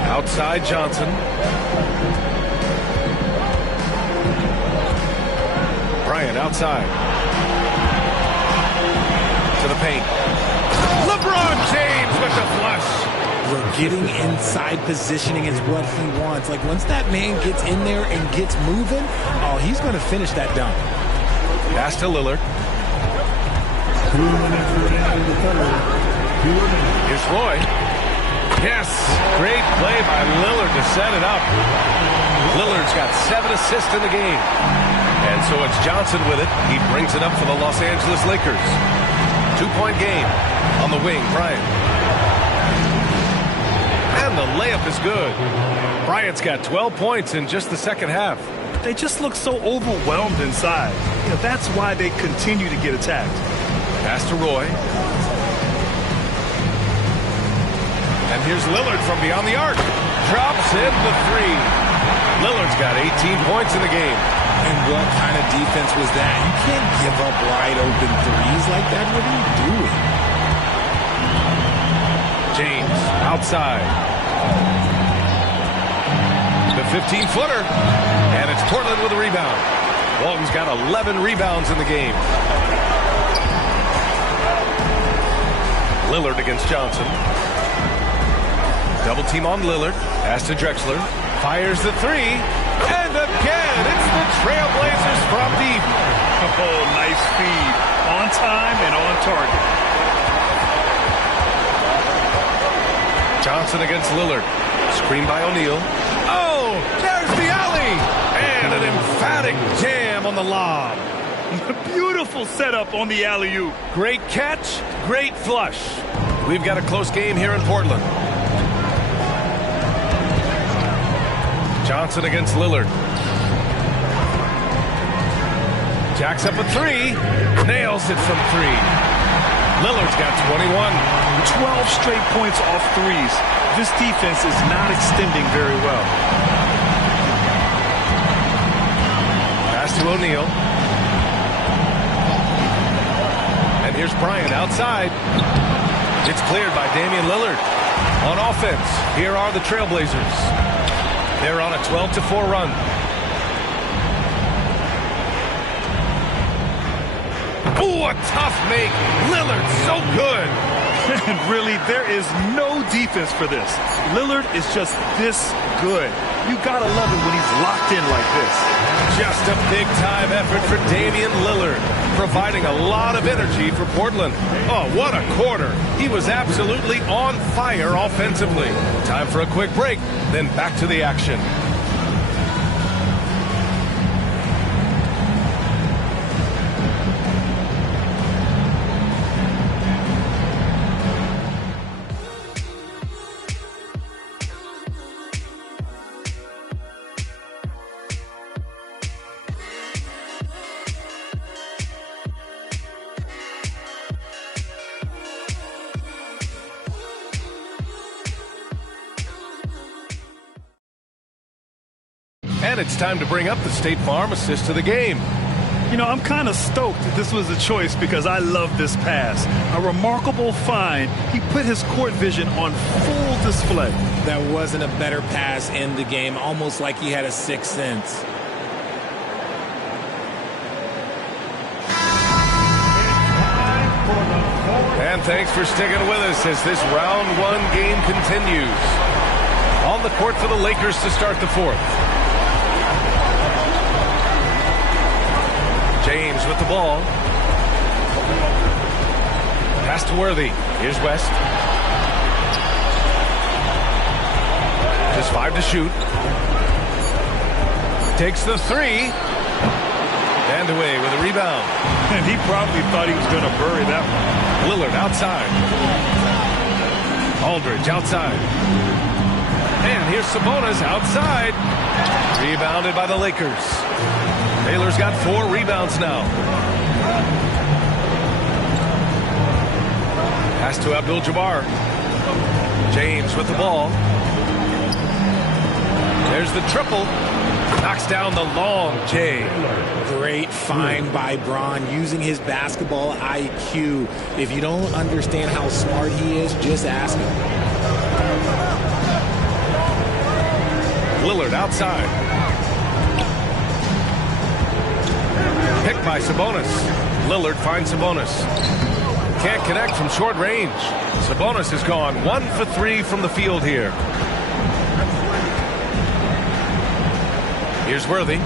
Outside Johnson. Bryant outside. To the paint. LeBron James with the flush. Look, getting inside positioning is what he wants. Like, once that man gets in there and gets moving, oh, he's going to finish that dunk. Pass to Lillard. Here's Roy. Yes, great play by Lillard to set it up. Lillard's got 7 assists in the game. And so it's Johnson with it. He brings it up for the Los Angeles Lakers. 2-point game. On the wing, Bryant. And the layup is good. Bryant's got 12 points in just the second half. They just look so overwhelmed inside. You know, that's why they continue to get attacked. Pass to Roy. And here's Lillard from beyond the arc. Drops in the 3. Lillard's got 18 points in the game. And what kind of defense was that? You can't give up wide open threes like that. What are you doing? James outside. The 15-footer. And it's Portland with a rebound. Walton's got 11 rebounds in the game. Lillard against Johnson. Double team on Lillard. Pass to Drexler. Fires the 3. And again, it's the Trailblazers from deep. Oh, nice feed. On time and on target. Johnson against Lillard. Screen by O'Neal. Oh, there's the alley. And an emphatic jam on the lob. Beautiful setup on the alley-oop. Great catch, great flush. We've got a close game here in Portland. Johnson against Lillard. Jacks up a 3. Nails it from 3. Lillard's got 21. 12 straight points off threes. This defense is not extending very well. Pass to O'Neal. And here's Bryant outside. It's cleared by Damian Lillard. On offense, here are the Trailblazers. They're on a 12-4 run. Ooh, a tough make. Lillard so good. And really, there is no defense for this. Lillard is just this good. You gotta love it when he's locked in like this. Just a big-time effort for Damian Lillard, providing a lot of energy for Portland. Oh, what a quarter. He was absolutely on fire offensively. Time for a quick break, then back to the action. And it's time to bring up the State Farm assist to the game. You know, I'm kind of stoked that this was a choice because I love this pass. A remarkable find. He put his court vision on full display. That wasn't a better pass in the game, almost like he had a sixth sense. And thanks for sticking with us as this round one game continues. On the court for the Lakers to start the fourth. James with the ball. Pass to Worthy. Here's West. Just 5 to shoot. Takes the three. And away with a rebound. And he probably thought he was going to bury that one. Lillard outside. Aldridge outside. And here's Sabonis outside. Rebounded by the Lakers. Baylor's got 4 rebounds now. Pass to Abdul-Jabbar. James with the ball. There's the triple. Knocks down the long J. Great find by Bron, using his basketball IQ. If you don't understand how smart he is, just ask him. Lillard outside. Picked by Sabonis. Lillard finds Sabonis. Can't connect from short range. Sabonis has gone 1 for 3 from the field here. Here's Worthy.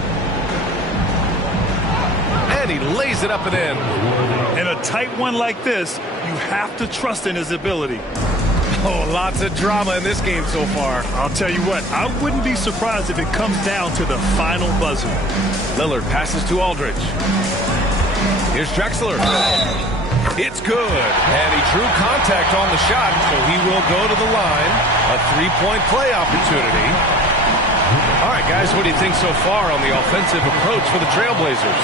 And he lays it up and in. In a tight one like this, you have to trust in his ability. Oh, lots of drama in this game so far. I'll tell you what, I wouldn't be surprised if it comes down to the final buzzer. Lillard passes to Aldridge. Here's Drexler. It's good. And he drew contact on the shot, so he will go to the line. A 3-point play opportunity. All right, guys, what do you think so far on the offensive approach for the Trailblazers?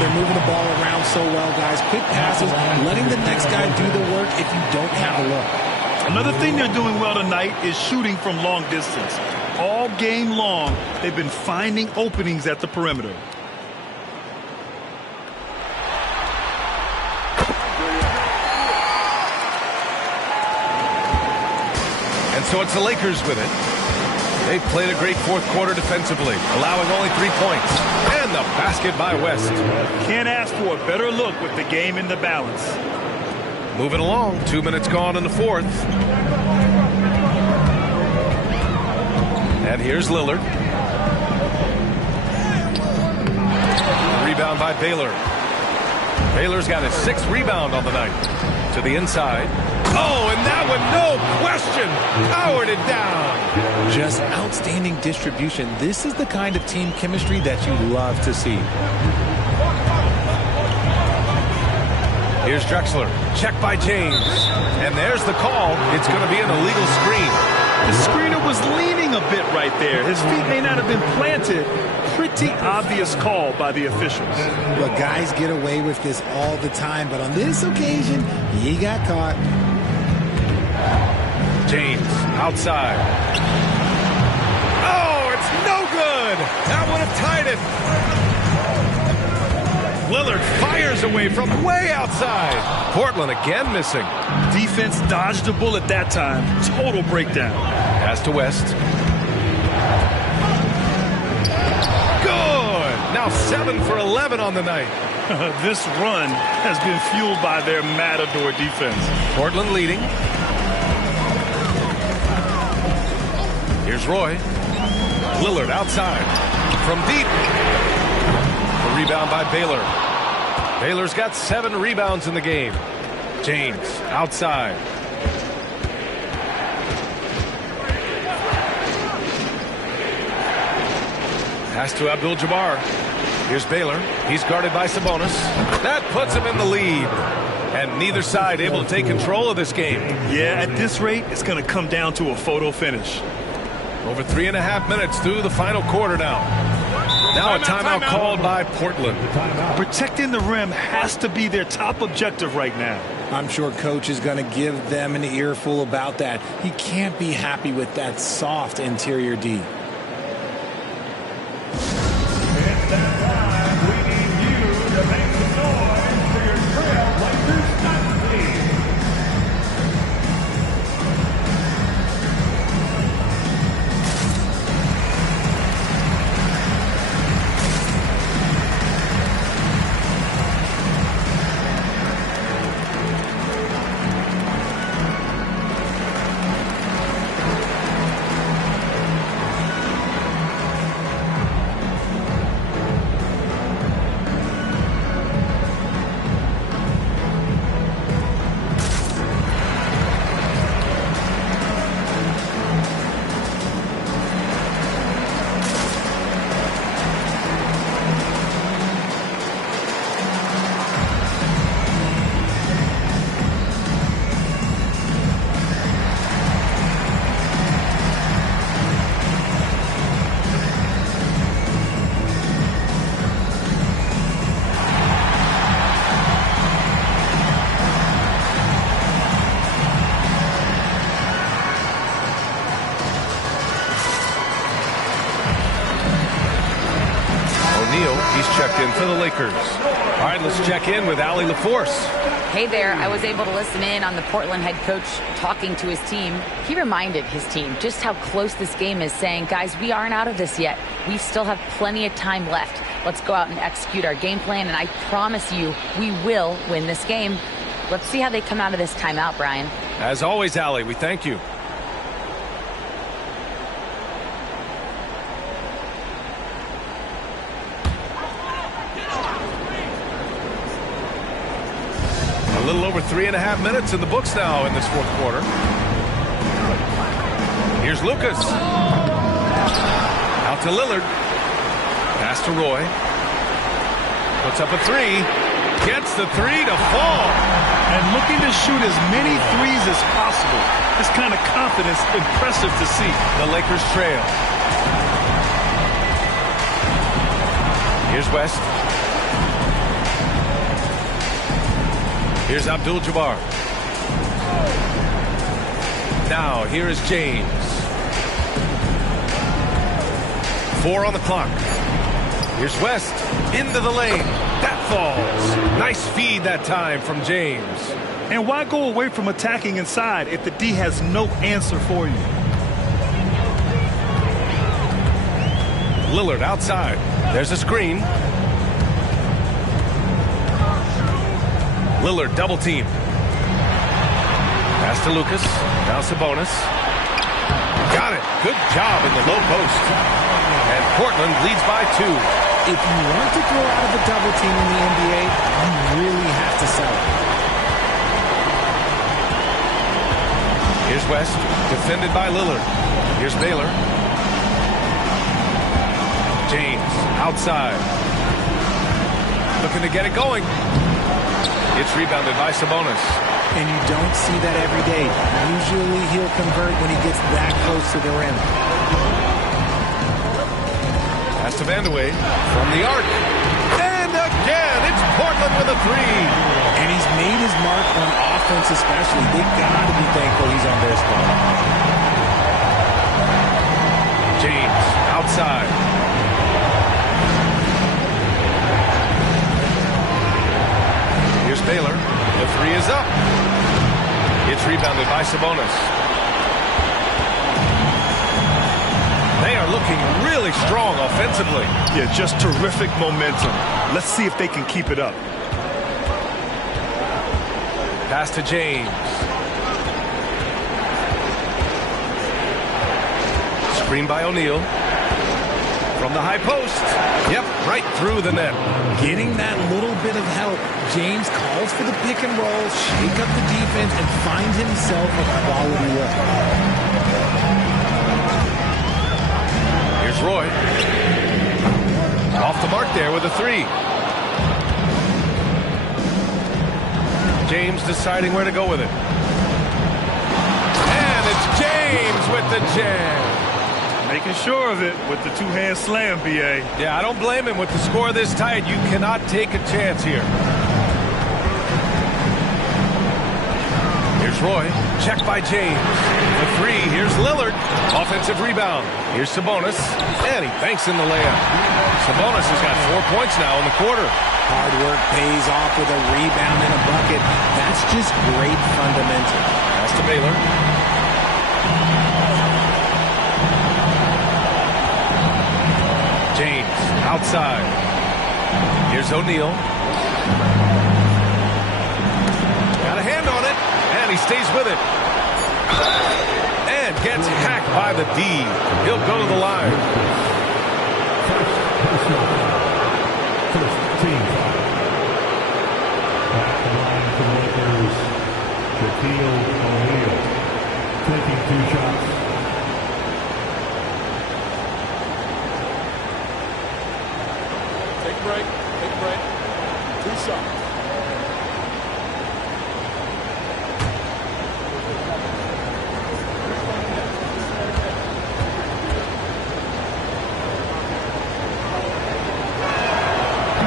They're moving the ball around so well, guys. Quick passes, letting the next guy do the work if you don't have a look. Another thing they're doing well tonight is shooting from long distance. All game long, they've been finding openings at the perimeter. And so it's the Lakers with it. They've played a great fourth quarter defensively, allowing only 3 points. And the basket by West. Can't ask for a better look with the game in the balance. Moving along, 2 minutes gone in the fourth. And here's Lillard. Rebound by Baylor. Baylor's got his 6th rebound on the night. To the inside. Oh, and that one, no question, powered it down. Just outstanding distribution. This is the kind of team chemistry that you love to see. Here's Drexler. Checked by James. And there's the call. It's going to be an illegal screen. The screener was leaning a bit right there. His feet may not have been planted. Pretty obvious call by the officials. Look, guys get away with this all the time, but on this occasion, he got caught. James outside. Oh, it's no good. That would have tied it. Lillard fires away from way outside. Portland again missing. Defense dodged a bullet that time. Total breakdown. Pass to West. Good. Now 7 for 11 on the night. This run has been fueled by their matador defense. Portland leading. Here's Roy. Lillard outside. From deep. The rebound by Baylor. Baylor's got 7 rebounds in the game. James outside. Pass to Abdul-Jabbar. Here's Baylor. He's guarded by Sabonis. That puts him in the lead. And neither side able to take control of this game. Yeah, at this rate, it's going to come down to a photo finish. Over 3.5 minutes through the final quarter now. Now a timeout called by Portland. Protecting the rim has to be their top objective right now. I'm sure coach is going to give them an earful about that. He can't be happy with that soft interior D. It's that time. We need you to make some noise for your Trailblazers dynasty. He's checked in for the Lakers. All right, let's check in with Allie LaForce. Hey there. I was able to listen in on the Portland head coach talking to his team. He reminded his team just how close this game is, saying, guys, we aren't out of this yet. We still have plenty of time left. Let's go out and execute our game plan, and I promise you we will win this game. Let's see how they come out of this timeout, Brian. As always, Allie, we thank you. A little over 3.5 minutes in the books now in this fourth quarter. Here's Lucas. Out to Lillard. Pass to Roy. Puts up a three. Gets the three to fall. And looking to shoot as many threes as possible. This kind of confidence, impressive to see. The Lakers trail. Here's West. Here's Abdul-Jabbar. Now, here is James. 4 on the clock. Here's West. Into the lane. That falls. Nice feed that time from James. And why go away from attacking inside if the D has no answer for you? Lillard outside. There's a screen. Lillard double team. Pass to Lucas. Now Sabonis. Got it. Good job in the low post. And Portland leads by 2. If you want to throw out of a double team in the NBA, you really have to sell it. Here's West. Defended by Lillard. Here's Baylor. James outside. Looking to get it going. It's rebounded by Sabonis. And you don't see that every day. Usually he'll convert when he gets that close to the rim. Pass to Vandeweghe from the arc. And again, it's Portland with a three. And he's made his mark on offense especially. They got to be thankful he's on their spot. James outside. Here's Baylor. The three is up. It's rebounded by Sabonis. They are looking looking really strong offensively. Yeah, just terrific momentum. Let's see if they can keep it up. Pass to James. Screen by O'Neal. From the high post. Yep, right through the net. Getting that little bit of help. James calls for the pick and roll, shake up the defense, and find himself a quality look. Here's Roy. Off the mark there with a three. James deciding where to go with it. And it's James with the jam. Making sure of it with the two-hand slam, B.A. Yeah, I don't blame him. With the score this tight, you cannot take a chance here. Here's Roy. Check by James. The three. Here's Lillard. Offensive rebound. Here's Sabonis. And he banks in the layup. Sabonis has got 4 points now in the quarter. Hard work pays off with a rebound and a bucket. That's just great fundamental. Pass to Baylor. James outside. Here's O'Neal. Got a hand on it, and he stays with it. And gets hacked by the D. He'll go to the line. First team foul. At the line for the Lakers, Shaquille O'Neal taking 2 shots. Take a break. Take a break. 2 shots.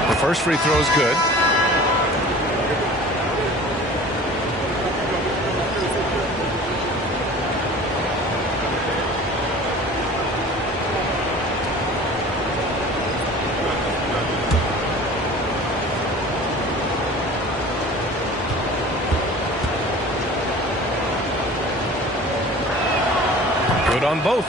The first free throw is good. Good on both.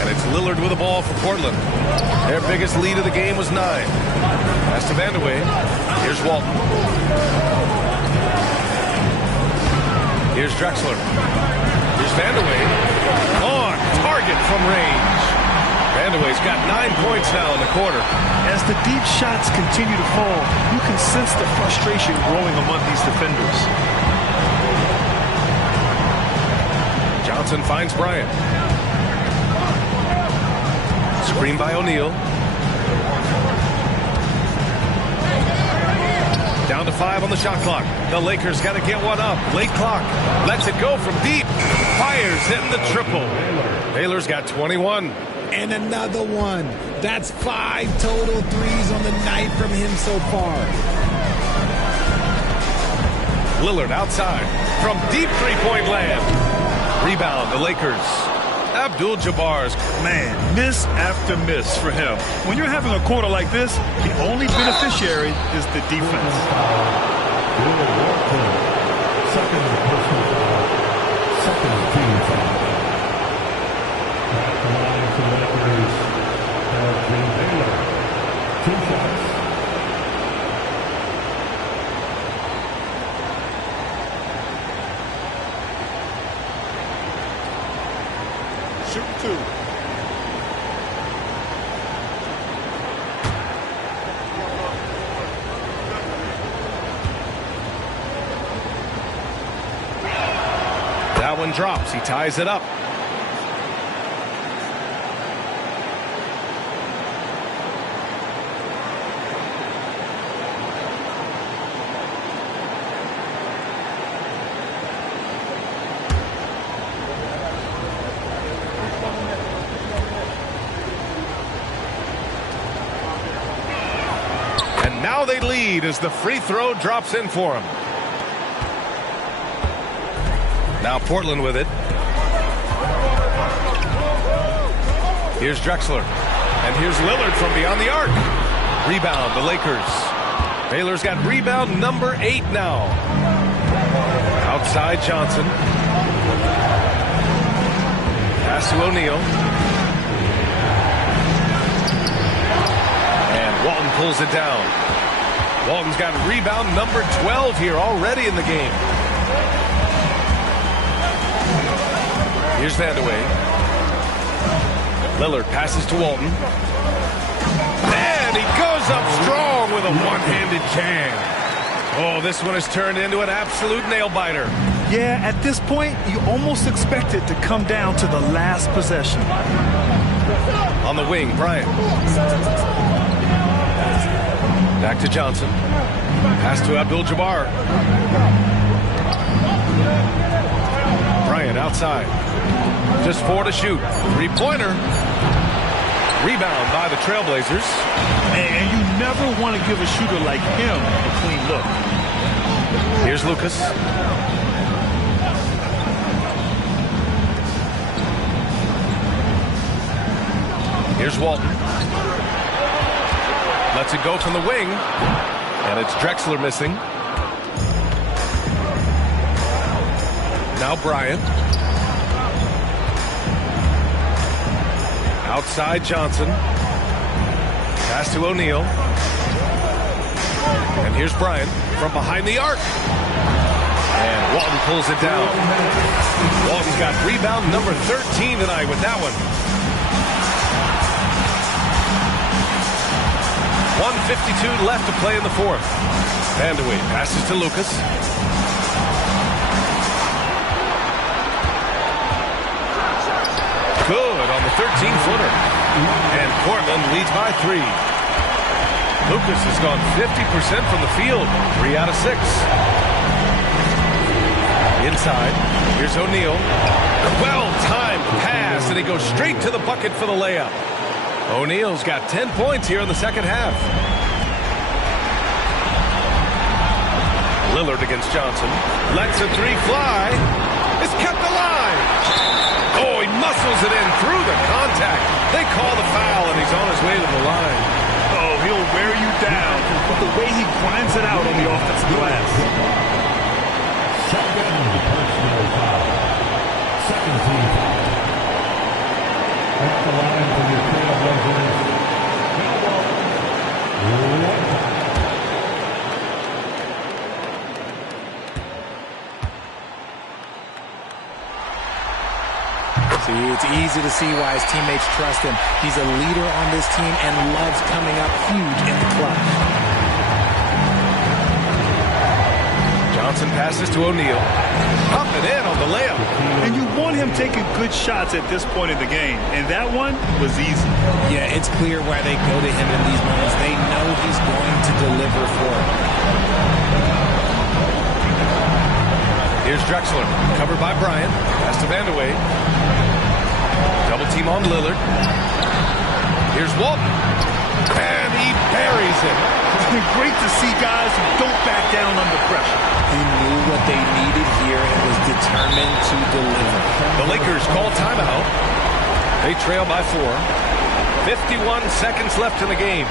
And it's Lillard with the ball for Portland. Their biggest lead of the game was 9. Pass to Vandeweghe. Here's Walton. Here's Drexler. Here's Vandeweghe. On target from range. Vandeweghe's got 9 points now in the quarter. As the deep shots continue to fall, you can sense the frustration growing among these defenders. Johnson finds Bryant. Screen by O'Neal. Down to 5 on the shot clock. The Lakers got to get one up. Late clock. Lets it go from deep. Fires, hitting the triple. Baylor's got 21. And another one. That's 5 total threes on the night from him so far. Lillard outside from deep three-point land. Rebound, the Lakers. Abdul-Jabbar's. Man, miss after miss for him. When you're having a quarter like this, the only beneficiary is the defense. Second personal foul. Second team foul. At the line for the Lakers, Jimmy Baylor. 2 shots. Shoot 2. That one drops. He ties it up. Now they lead as the free throw drops in for him. Now Portland with it. Here's Drexler. And here's Lillard from beyond the arc. Rebound, the Lakers. Baylor's got rebound number 8 now. Outside Johnson. Pass to O'Neal. And Walton pulls it down. Walton's got rebound number 12 here already in the game. Here's Vandeweghe. Lillard passes to Walton. And he goes up strong with a one-handed jam. Oh, this one has turned into an absolute nail-biter. Yeah, at this point, you almost expect it to come down to the last possession. On the wing, Bryant. Back to Johnson. Pass to Abdul-Jabbar. Bryant outside. Just 4 to shoot. Three-pointer. Rebound by the Trailblazers. And you never want to give a shooter like him a clean look. Here's Lucas. Here's Walton. Lets it go from the wing. And it's Drexler missing. Now Bryant. Outside Johnson. Pass to O'Neal. And here's Bryant from behind the arc. And Walton pulls it down. Walton's got rebound number 13 tonight with that one. 1:52 left to play in the fourth. Vandeweghe passes to Lucas. Good on the 13-footer. And Portland leads by 3. Lucas has gone 50% from the field. 3 out of 6. Inside. Here's O'Neal. Well-timed pass, and he goes straight to the bucket for the layup. O'Neal's got 10 points here in the second half. Lillard against Johnson. Lets a 3 fly. It's kept alive. Oh, he muscles it in through the contact. They call the foul, and he's on his way to the line. Oh, he'll wear you down with the way he grinds it out on the offensive glass. Second personal foul. Second team foul. At the line for the Trailblazers. It's easy to see why his teammates trust him. He's a leader on this team and loves coming up huge in the clutch. Johnson passes to O'Neal. Up and in on the layup. And you want him taking good shots at this point in the game. And that one was easy. Yeah, it's clear why they go to him in these moments. They know he's going to deliver for them. Here's Drexler. Covered by Bryant. Pass to Vandeweghe. Double team on Lillard. Here's Walton. And he buries it. It's been great to see guys who don't back down under pressure. He knew what they needed here and was determined to deliver. The Lakers call timeout. They trail by 4. 51 seconds left in the game.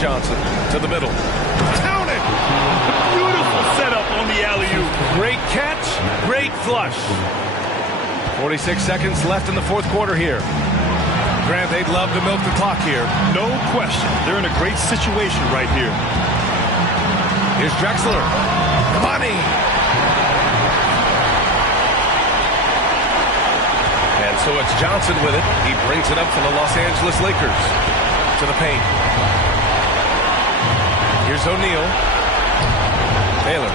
Johnson to the middle. Count it! Beautiful setup on the alley-oop. Great catch, great flush. 46 seconds left in the fourth quarter here. Grant, they'd love to milk the clock here. No question. They're in a great situation right here. Here's Drexler. Money! And so it's Johnson with it. He brings it up for the Los Angeles Lakers. To the paint. Here's O'Neal. Taylor.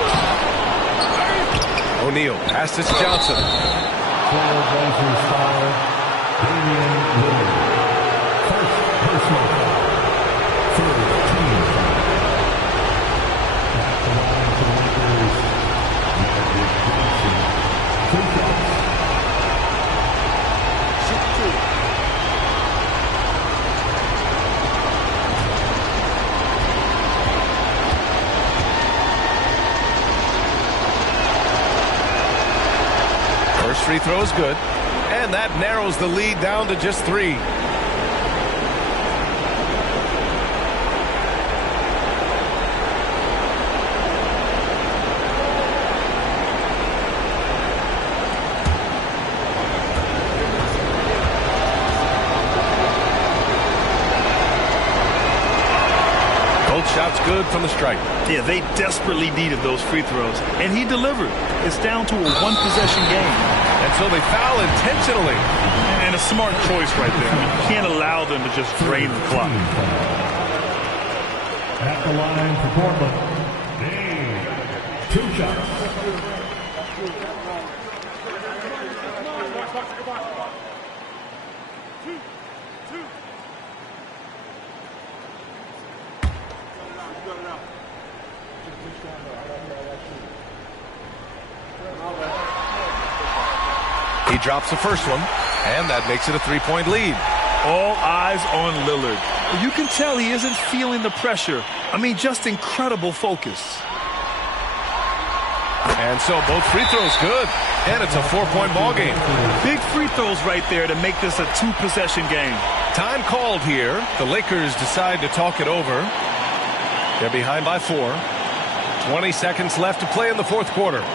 O'Neal passes to Johnson. Blazers foul. Damian Lillard. First personal foul. Third team foul. At the line for the Lakers, Magic Johnson. 2 shots. Shoot 2. First free throw is good. And that narrows the lead down to just 3. Both shots good from the stripe. Yeah, they desperately needed those free throws, and he delivered. It's down to a one-possession game. And so they foul intentionally. And a smart choice right there. You can't allow them to just drain the clock. At the line for Portland, Dame. 2 shots. He drops the first one, and that makes it a 3-point lead. All eyes on Lillard. You can tell he isn't feeling the pressure. I mean, just incredible focus. And so both free throws good, and it's a 4-point ball game. Big free throws right there to make this a 2-possession game. Time called here. The Lakers decide to talk it over. They're behind by 4. 20 seconds left to play in the fourth quarter.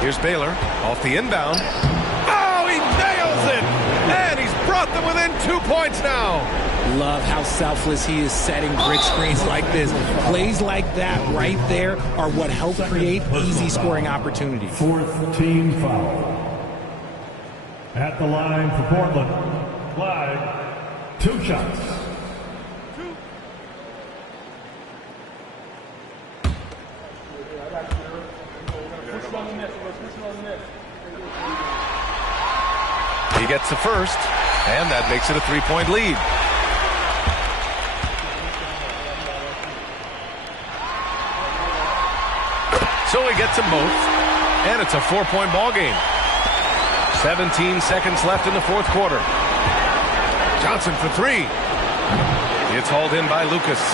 Here's Baylor off the inbound. Oh, he nails it! And he's brought them within 2 points now. Love how selfless he is setting brick screens like this. Plays like that right there are what help create easy scoring opportunities. Fourth team foul. At the line for Portland, Clyde, 2 shots. He gets the first, and that makes it a 3-point lead. So he gets them both, and it's a 4-point ball game. 17 seconds left in the fourth quarter. Johnson for three. It's hauled in by Lucas.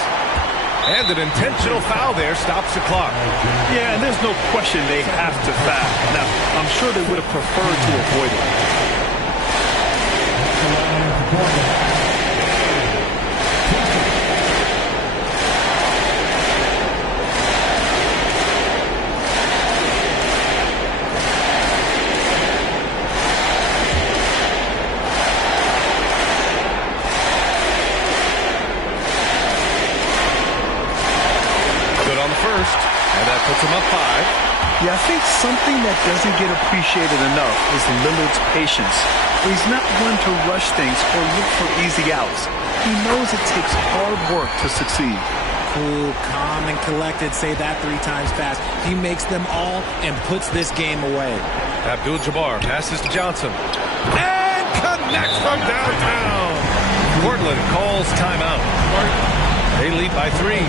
And an intentional foul there stops the clock. Yeah, and there's no question they have to foul. Now, I'm sure they would have preferred to avoid it. Puts him up 5. Yeah, I think something that doesn't get appreciated enough is Lillard's patience. He's not one to rush things or look for easy outs. He knows it takes hard work to succeed. Cool, calm, and collected. Say that 3 times fast. He makes them all and puts this game away. Abdul-Jabbar passes to Johnson. And connects from downtown. Portland calls timeout. They lead by 3.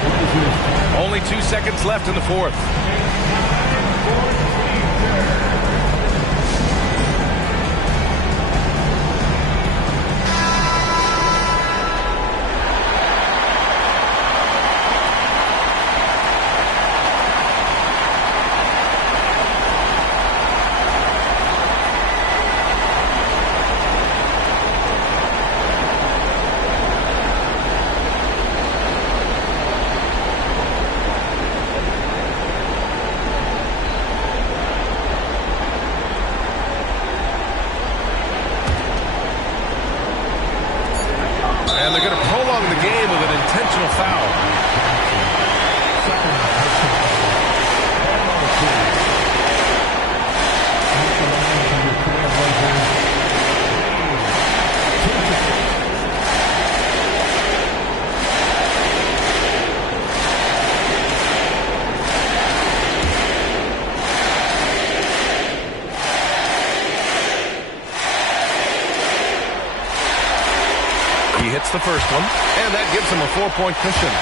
Only 2 seconds left in the fourth. And they're going to prolong the game with an intentional foul. He hits the first one, and that gives him a 4-point cushion.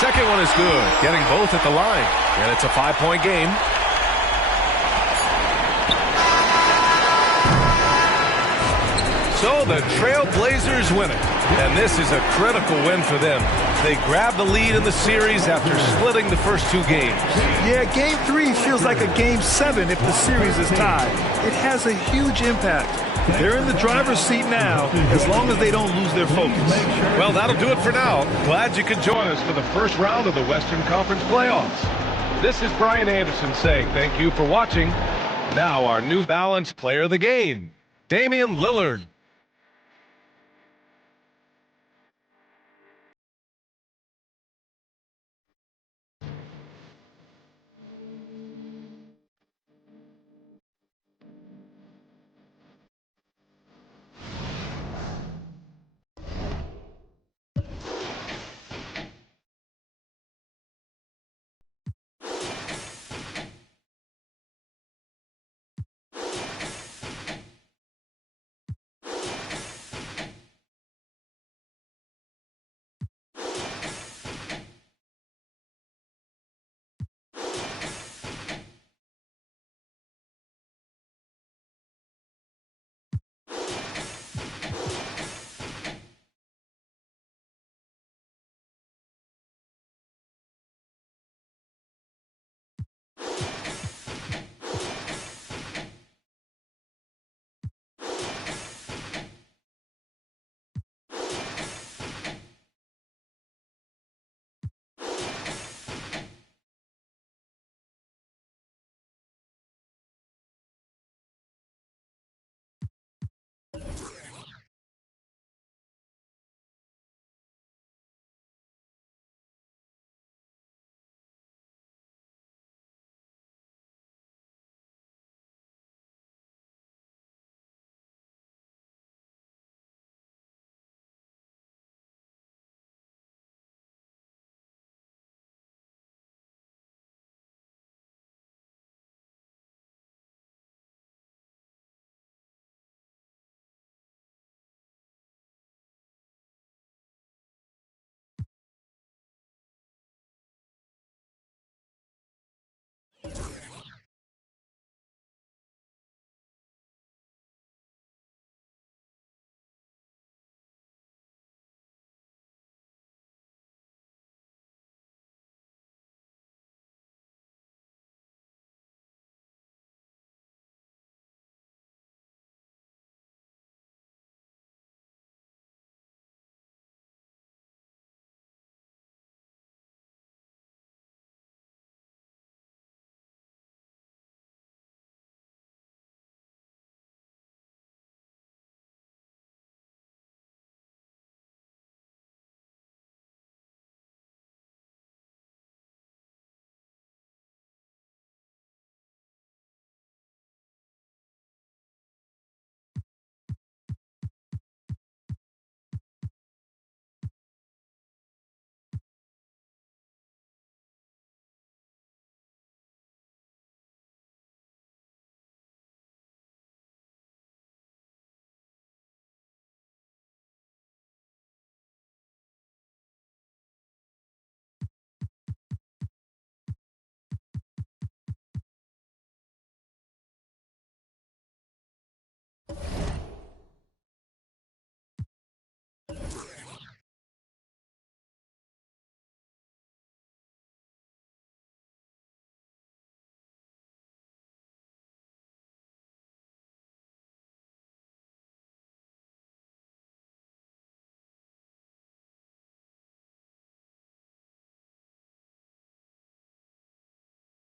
Second one is good, getting both at the line, and it's a 5-point game. So the Trailblazers win it, and this is a critical win for them. They grab the lead in the series after splitting the first 2 games. Yeah, Game 3 feels like a Game 7 if the series is tied. It has a huge impact. They're in the driver's seat now, as long as they don't lose their focus. Well, that'll do it for now. Glad you could join us for the first round of the Western Conference playoffs. This is Brian Anderson saying thank you for watching. Now our New Balance player of the game, Damian Lillard.